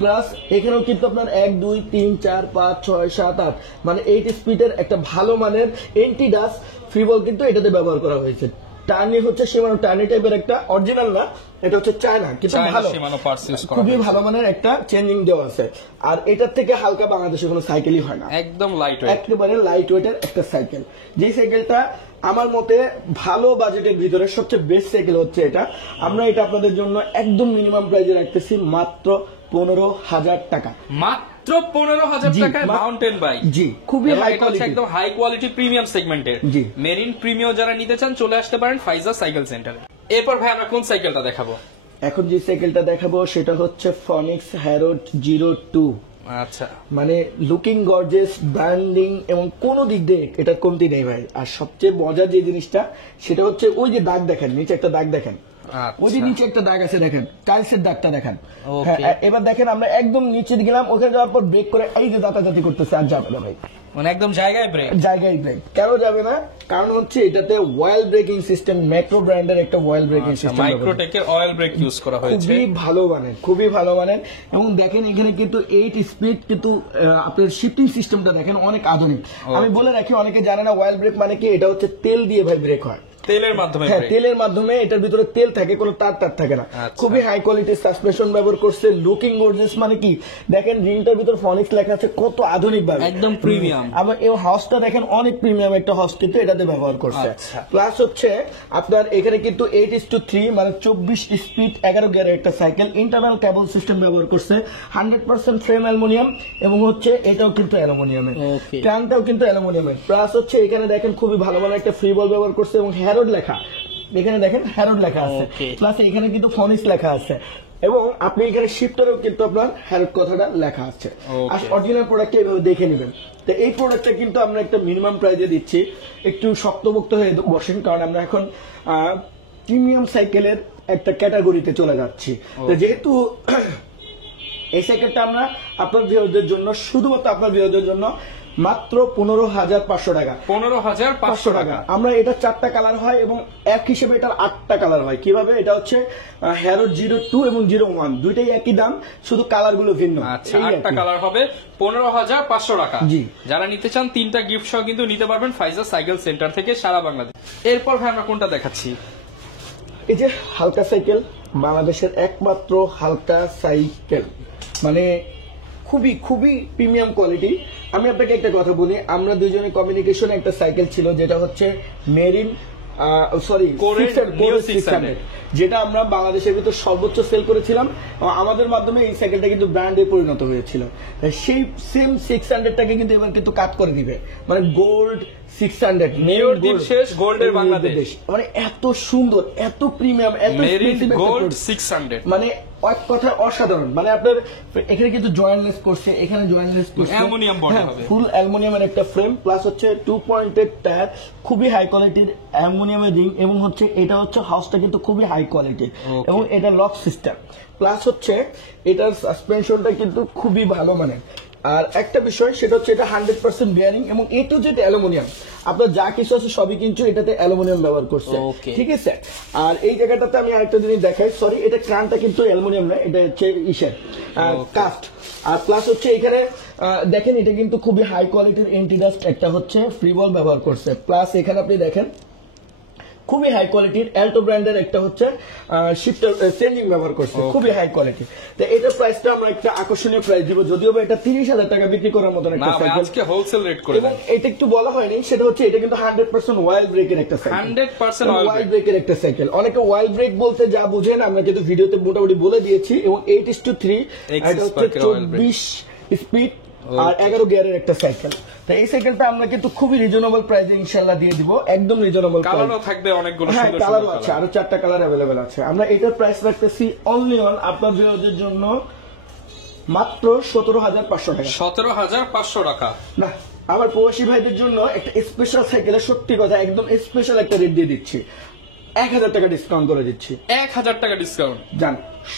প্লাস এখানেও কিন্তু আপনার 1 2 3 4 5 6 7 8 মানে 8 স্পিডের একটা ভালো মানের এন্টি ডাস্ট ফ্রি বল কিন্তু এটাতে ব্যবহার করা হয়েছে। টার্নি হচ্ছে সীমানো টার্নি টাইপের একটা, অরিজিনাল না, এটা হচ্ছে চায়না, কিন্তু ভালো, খুবই ভালো মানের একটা চেঞ্জিং দেওয়া আছে। আর এটার থেকে হালকা বাংলাদেশে কোনো সাইকেলই হয় না, একদম লাইট ওয়েট, একেবারে লাইট ওয়েটের একটা সাইকেল। যে সাইকেলটা আমার মতে ভালো বাজেটের ভিতরে সবচেয়ে বেস্ট সাইকেল হচ্ছে এটা। আমরা এটা আপনাদের জন্য একদম মিনিমাম প্রাইসে রাখতেছি মাত্র 15,000 টাকা। মাত্র 15,000 টাকায় মাউন্টেন বাইক। জি, খুবই হাই কোয়ালিটি, একদম হাই কোয়ালিটি প্রিমিয়াম সেগমেন্টের। জি, মেরিন প্রিমিয়াম যারা নিতে চান চলে আসতে পারেন ফাইজা সাইকেল সেন্টারে। এরপর ভাই আমরা কোন সাইকেলটা দেখাবো? এখন যে সাইকেলটা দেখাবো সেটা হচ্ছে ফনিক্স হ্যারোড 02। আচ্ছা, মানে লুকিং গর্জিয়াস, ব্র্যান্ডিং এবং কোন দিক দিয়ে এটার কমতি নেই ভাই। আর সবচেয়ে মজার যে জিনিসটা সেটা হচ্ছে ওই যে দাগ দেখেন, নিচে একটা দাগ দেখেন, ওই যে নিচে একটা দাগ আছে দেখেন, টাইলসের দাগটা দেখেন। এবার দেখেন আমরা একদম নিচে গেলাম, ওখানে যাওয়ার পর ব্রেক করে এই যে দাঁতাদাতি করতেছে, আর যাবে না ভাই, মানে একদম জায়গায় ব্রেক। কেন যাবে না? কারণ হচ্ছে এটাতে অয়েল ব্রেকিং সিস্টেম, ম্যাক্রো ব্র্যান্ডের একটা অয়েল ব্রেকিং সিস্টেম, মাইক্রোটেকের অয়েল ব্রেক ইউজ করা হয়েছে, খুবই ভালো মানের। এবং দেখেন এখানে কিন্তু 8 স্পিড, কিন্তু আপনার শিফটিং সিস্টেমটা দেখেন অনেক আধুনিক। আমি বলে রাখি, অনেকে জানে না অয়েল ব্রেক মানে কি। এটা হচ্ছে তেল দিয়ে ভাই ব্রেক হয়, তেলের মাধ্যমে। হ্যাঁ, তেলের মাধ্যমে। এটার ভিতরে তেল থাকে, কোনো তার থাকে না। খুবই হাই কোয়ালিটির সাসপেনশন ব্যবহার করছে। লুকিং গর্জিয়াস মানে কি, দেখেন রিংটার ভিতরে ফনিক্স লেখা আছে, কত আধুনিক ভাবে, একদম প্রিমিয়াম। আবার এই হাউসটা দেখেন অনেক প্রিমিয়াম একটা হাউস কিন্তু এটাতে ব্যবহার করছে। প্লাস হচ্ছে আপনার এখানে কিন্তু 8:3 মানে 24 স্পিড 11 গিয়ারের একটা সাইকেল। ইন্টারনাল কেবল সিস্টেম ব্যবহার করছে, 100% ফ্রেম অ্যালুমিনিয়াম এবং হচ্ছে এটাও কিন্তু অ্যালুমিনিয়ামের, ট্যাঙ্কটাও কিন্তু অ্যালুমিনিয়ামের। প্লাস হচ্ছে এখানে দেখেন খুবই ভালো একটা ফ্রি বল ব্যবহার করছে এবং হ্যারোড লেখা, এখানে দেখেন হ্যারোড লেখা আছে। প্লাস এখানে কিন্তু ফনিক্স লেখা আছে এবং আপনি এখানে শিফটারেও কিন্তু আপনার হ্যারোড কথাটা লেখা আছে। আর অরিজিনাল প্রোডাক্টটা এইভাবে দেখে নেবেন। তো এই প্রোডাক্টটা কিন্তু আমরা একটা মিনিমাম প্রাইসে দিচ্ছি, একটু শক্তভুক্ত হয়ে বসেন, কারণ আমরা এখন প্রিমিয়াম সাইকেলের একটা ক্যাটাগরিতে চলে যাচ্ছি। তো যেহেতু এই সাইকেলটা আমরা আপনার ভিউয়ারদের জন্য, শুধুমাত্র আপনার ভিউয়ারদের জন্য মাত্র 15,500 টাকা। 15,500 টাকা। আমরা এটা 4টা কালার হয় এবং এক হিসেবে এটার 8টা কালার হয়। কিভাবে? এটা হচ্ছে হেরো 02 এবং 01 দুইটাই একই দাম, শুধু কালার গুলো ভিন্ন। আচ্ছা, 8টা কালার হবে 15,500 টাকা। জি। যারা নিতে চান 3টা গিফট সহ কিন্তু নিতে পারবেন ফাইজা সাইকেল সেন্টার থেকে সারা বাংলাদেশ। এরপর ভাই আমরা কোনটা দেখাচ্ছি? এই যে হালকা সাইকেল, বাংলাদেশের একমাত্র হালকা সাইকেল, মানে খুবই খুবই প্রিমিয়াম কোয়ালিটি। আমি আপনাকে একটা কথা বলি, আমরা দুজনের কমিউনিকেশনে একটা সাইকেল ছিল যেটা হচ্ছে মেরিন যেটা আমরা বাংলাদেশের ভিতর সর্বোচ্চ সেল করেছিলাম। আমাদের মাধ্যমে এই সাইকেলটা কিন্তু ব্র্যান্ডে পরিণত হয়েছিল। সেই সেম 600টাকে কিন্তু এবার কিন্তু কাট করে দিবে, মানে গোল্ড 600 নিউর দিন শেষ গোল্ডের বাংলাদেশ, মানে এত সুন্দর, এত প্রিমিয়াম, এত গোল্ড 600, মানে এক কথা অসাধারণ। মানে আপনার এখানে কিন্তু জয়েন্টলেস করছে, এখানে জয়েন্টলেস করছে, অ্যালুমিনিয়াম বডি হবে, ফুল অ্যালুমিনিয়ামের একটা ফ্রেম, প্লাস হচ্ছে 2 পয়েন্টেড টায়ার, খুবই হাই কোয়ালিটির অ্যালুমিনিয়ামের রিং, এবং হচ্ছে এটা হচ্ছে হাউসটা কিন্তু খুবই হাই কোয়ালিটির, এবং এটা লক সিস্টেম, প্লাস হচ্ছে এটার সাসপেনশনটা কিন্তু খুবই ভালো মানের। আর একটা বিষয় সেটা হচ্ছে এটা 100% বেয়ারিং, এবং এ টু জেড অ্যালুমিনিয়াম। আপনার যা কিছু আছে সবই কিন্তু এটাতে অ্যালুমিনিয়াম ব্যবহার করছে, ঠিক আছে। আর এই জায়গাটাতে আমি আরেকটা জিনিস দেখাই, সরি, এটা ক্রানটা কিন্তু অ্যালুমিনিয়াম না, এটা হচ্ছে ইসের কাস্ট। আর প্লাস হচ্ছে এখানে দেখেন এটা কিন্তু খুবই হাই কোয়ালিটির এন্টিডাস্ট একটা হচ্ছে ফ্রি বল ব্যবহার করছে, প্লাস এখানে আপনি দেখেন খুবই হাই কোয়ালিটির অ্যাল্টো ব্র্যান্ডের একটা হচ্ছে শিফটার চেঞ্জিং ব্যবহার করছে, খুবই হাই কোয়ালিটি। তো এটার প্রাইসটা আমরা একটা আকর্ষণীয় প্রাইস দিব, যদিও বা এটা 30,000 টাকা বিক্রি করার মতন একটা সাইকেল, আজকে হোলসেল রেট করে। এবং এটা একটু বলা হয়নি, সেটা হচ্ছে এটা কিন্তু 100% ওয়াইল্ড ব্রেকের একটা সাইকেল, 100% ওয়াইল্ড ব্রেকের একটা সাইকেল। অনেকে ওয়াইল্ড ব্রেক বলতে যা বুঝেন আমরা কিন্তু ভিডিওতে মোটামুটি বলে দিয়েছি, এবং 8:3 এটা হচ্ছে 24 স্পিড আর 11 গিয়ারের একটা সাইকেল। তো এই সাইকেলটা আমরা কিন্তু খুবই রিজনেবল প্রাইসে ইনশাআল্লাহ দিয়ে দিব, একদম রিজনেবল প্রাইস। কালারও থাকবে অনেকগুলো, হ্যাঁ সুন্দর কালারও আছে, আরো 4টা কালার अवेलेबल আছে। আমরা এটার প্রাইস রাখতেছি অনলি অন আপনার ভিউয়ারদের জন্য মাত্র 17,500 টাকা। 17,500 টাকা। না, আমার প্রবাসী ভাইদের জন্য একটা স্পেশাল সাইকেলে সত্যি কথা একদম স্পেশাল একটা রেট দিয়ে দিচ্ছি, 1,000 টাকা ডিসকাউন্ট করে দিচ্ছি। 1,000 টাকা ডিসকাউন্ট জান,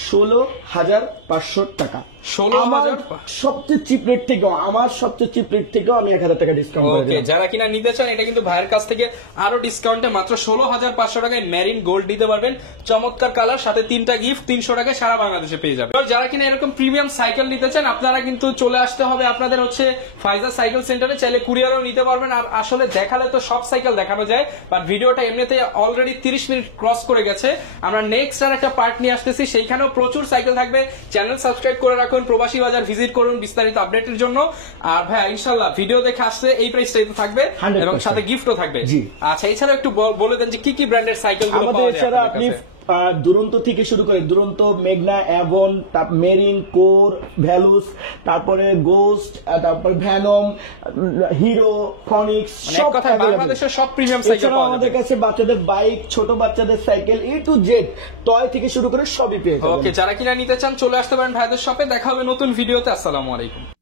16,500 টাকা। 16,000 সবচেয়ে চিপ রেট থেকেও, আমার সবচেয়ে চিপ রেট থেকেও আমি 1,000 টাকা ডিসকাউন্ট করে দিলাম। যারা কিনা নিতে চান এটা কিন্তু ভাইয়ের কাছ থেকে আরো ডিসকাউন্টে মাত্র 16,500 টাকায় মেরিন গোল্ড নিতে পারবেন, চমৎকার কালার, সাথে 3টা গিফট 300 টাকায় সারা বাংলাদেশে পেয়ে যাবেন। যারা কিনা এরকম প্রিমিয়াম সাইকেল নিতে চান আপনারা কিন্তু চলে আসতে হবে আপনাদের হচ্ছে ফাইজা সাইকেল সেন্টারে, চাইলে কুরিয়ারও নিতে পারবেন। আর আসলে দেখালে তো সব সাইকেল দেখানো যায়, বাট ভিডিওটা এমনিতে অলরেডি 30 মিনিট ক্রস করে গেছে। আমরা নেক্সট আর একটা পার্ট নিয়ে আসতেছি, সেইখানেও প্রচুর সাইকেল থাকবে। চ্যানেল সাবস্ক্রাইব করে রাখুন, প্রবাসী বাজার ভিজিট করুন বিস্তারিত আপডেটের জন্য। আর ভাই ইনশাআল্লাহ ভিডিও দেখে আসলে এই প্রাইসটাই তো থাকবে, এবং সাথে গিফটও থাকবে। আচ্ছা, এছাড়া একটু বলে দেন যে কি কি ব্র্যান্ডের সাইকেল গুলো পাওয়া যায় এছাড়া আপনি দুরন্ত থেকে শুরু করে দুরন্ত, মেঘনা, অ্যাভন, মেরিন, কোর, ভ্যালুস, তারপরে গোস্ট, তারপর ভ্যানম, হিরো, ফনিক্স, সব কথা বাংলাদেশের সব প্রিমিয়াম সাইকেল পাওয়া যায়। আমাদের কাছে বাচ্চাদের বাইক, ছোট বাচ্চাদের cycle, A to Z toy থেকে শুরু করে সবই পেয়ে যাবেন। ওকে, যারা কিনা নিতে চান চলে আসতে পারেন ভাইদের শপে। দেখা হবে নতুন ভিডিওতে। আসসালামু আলাইকুম।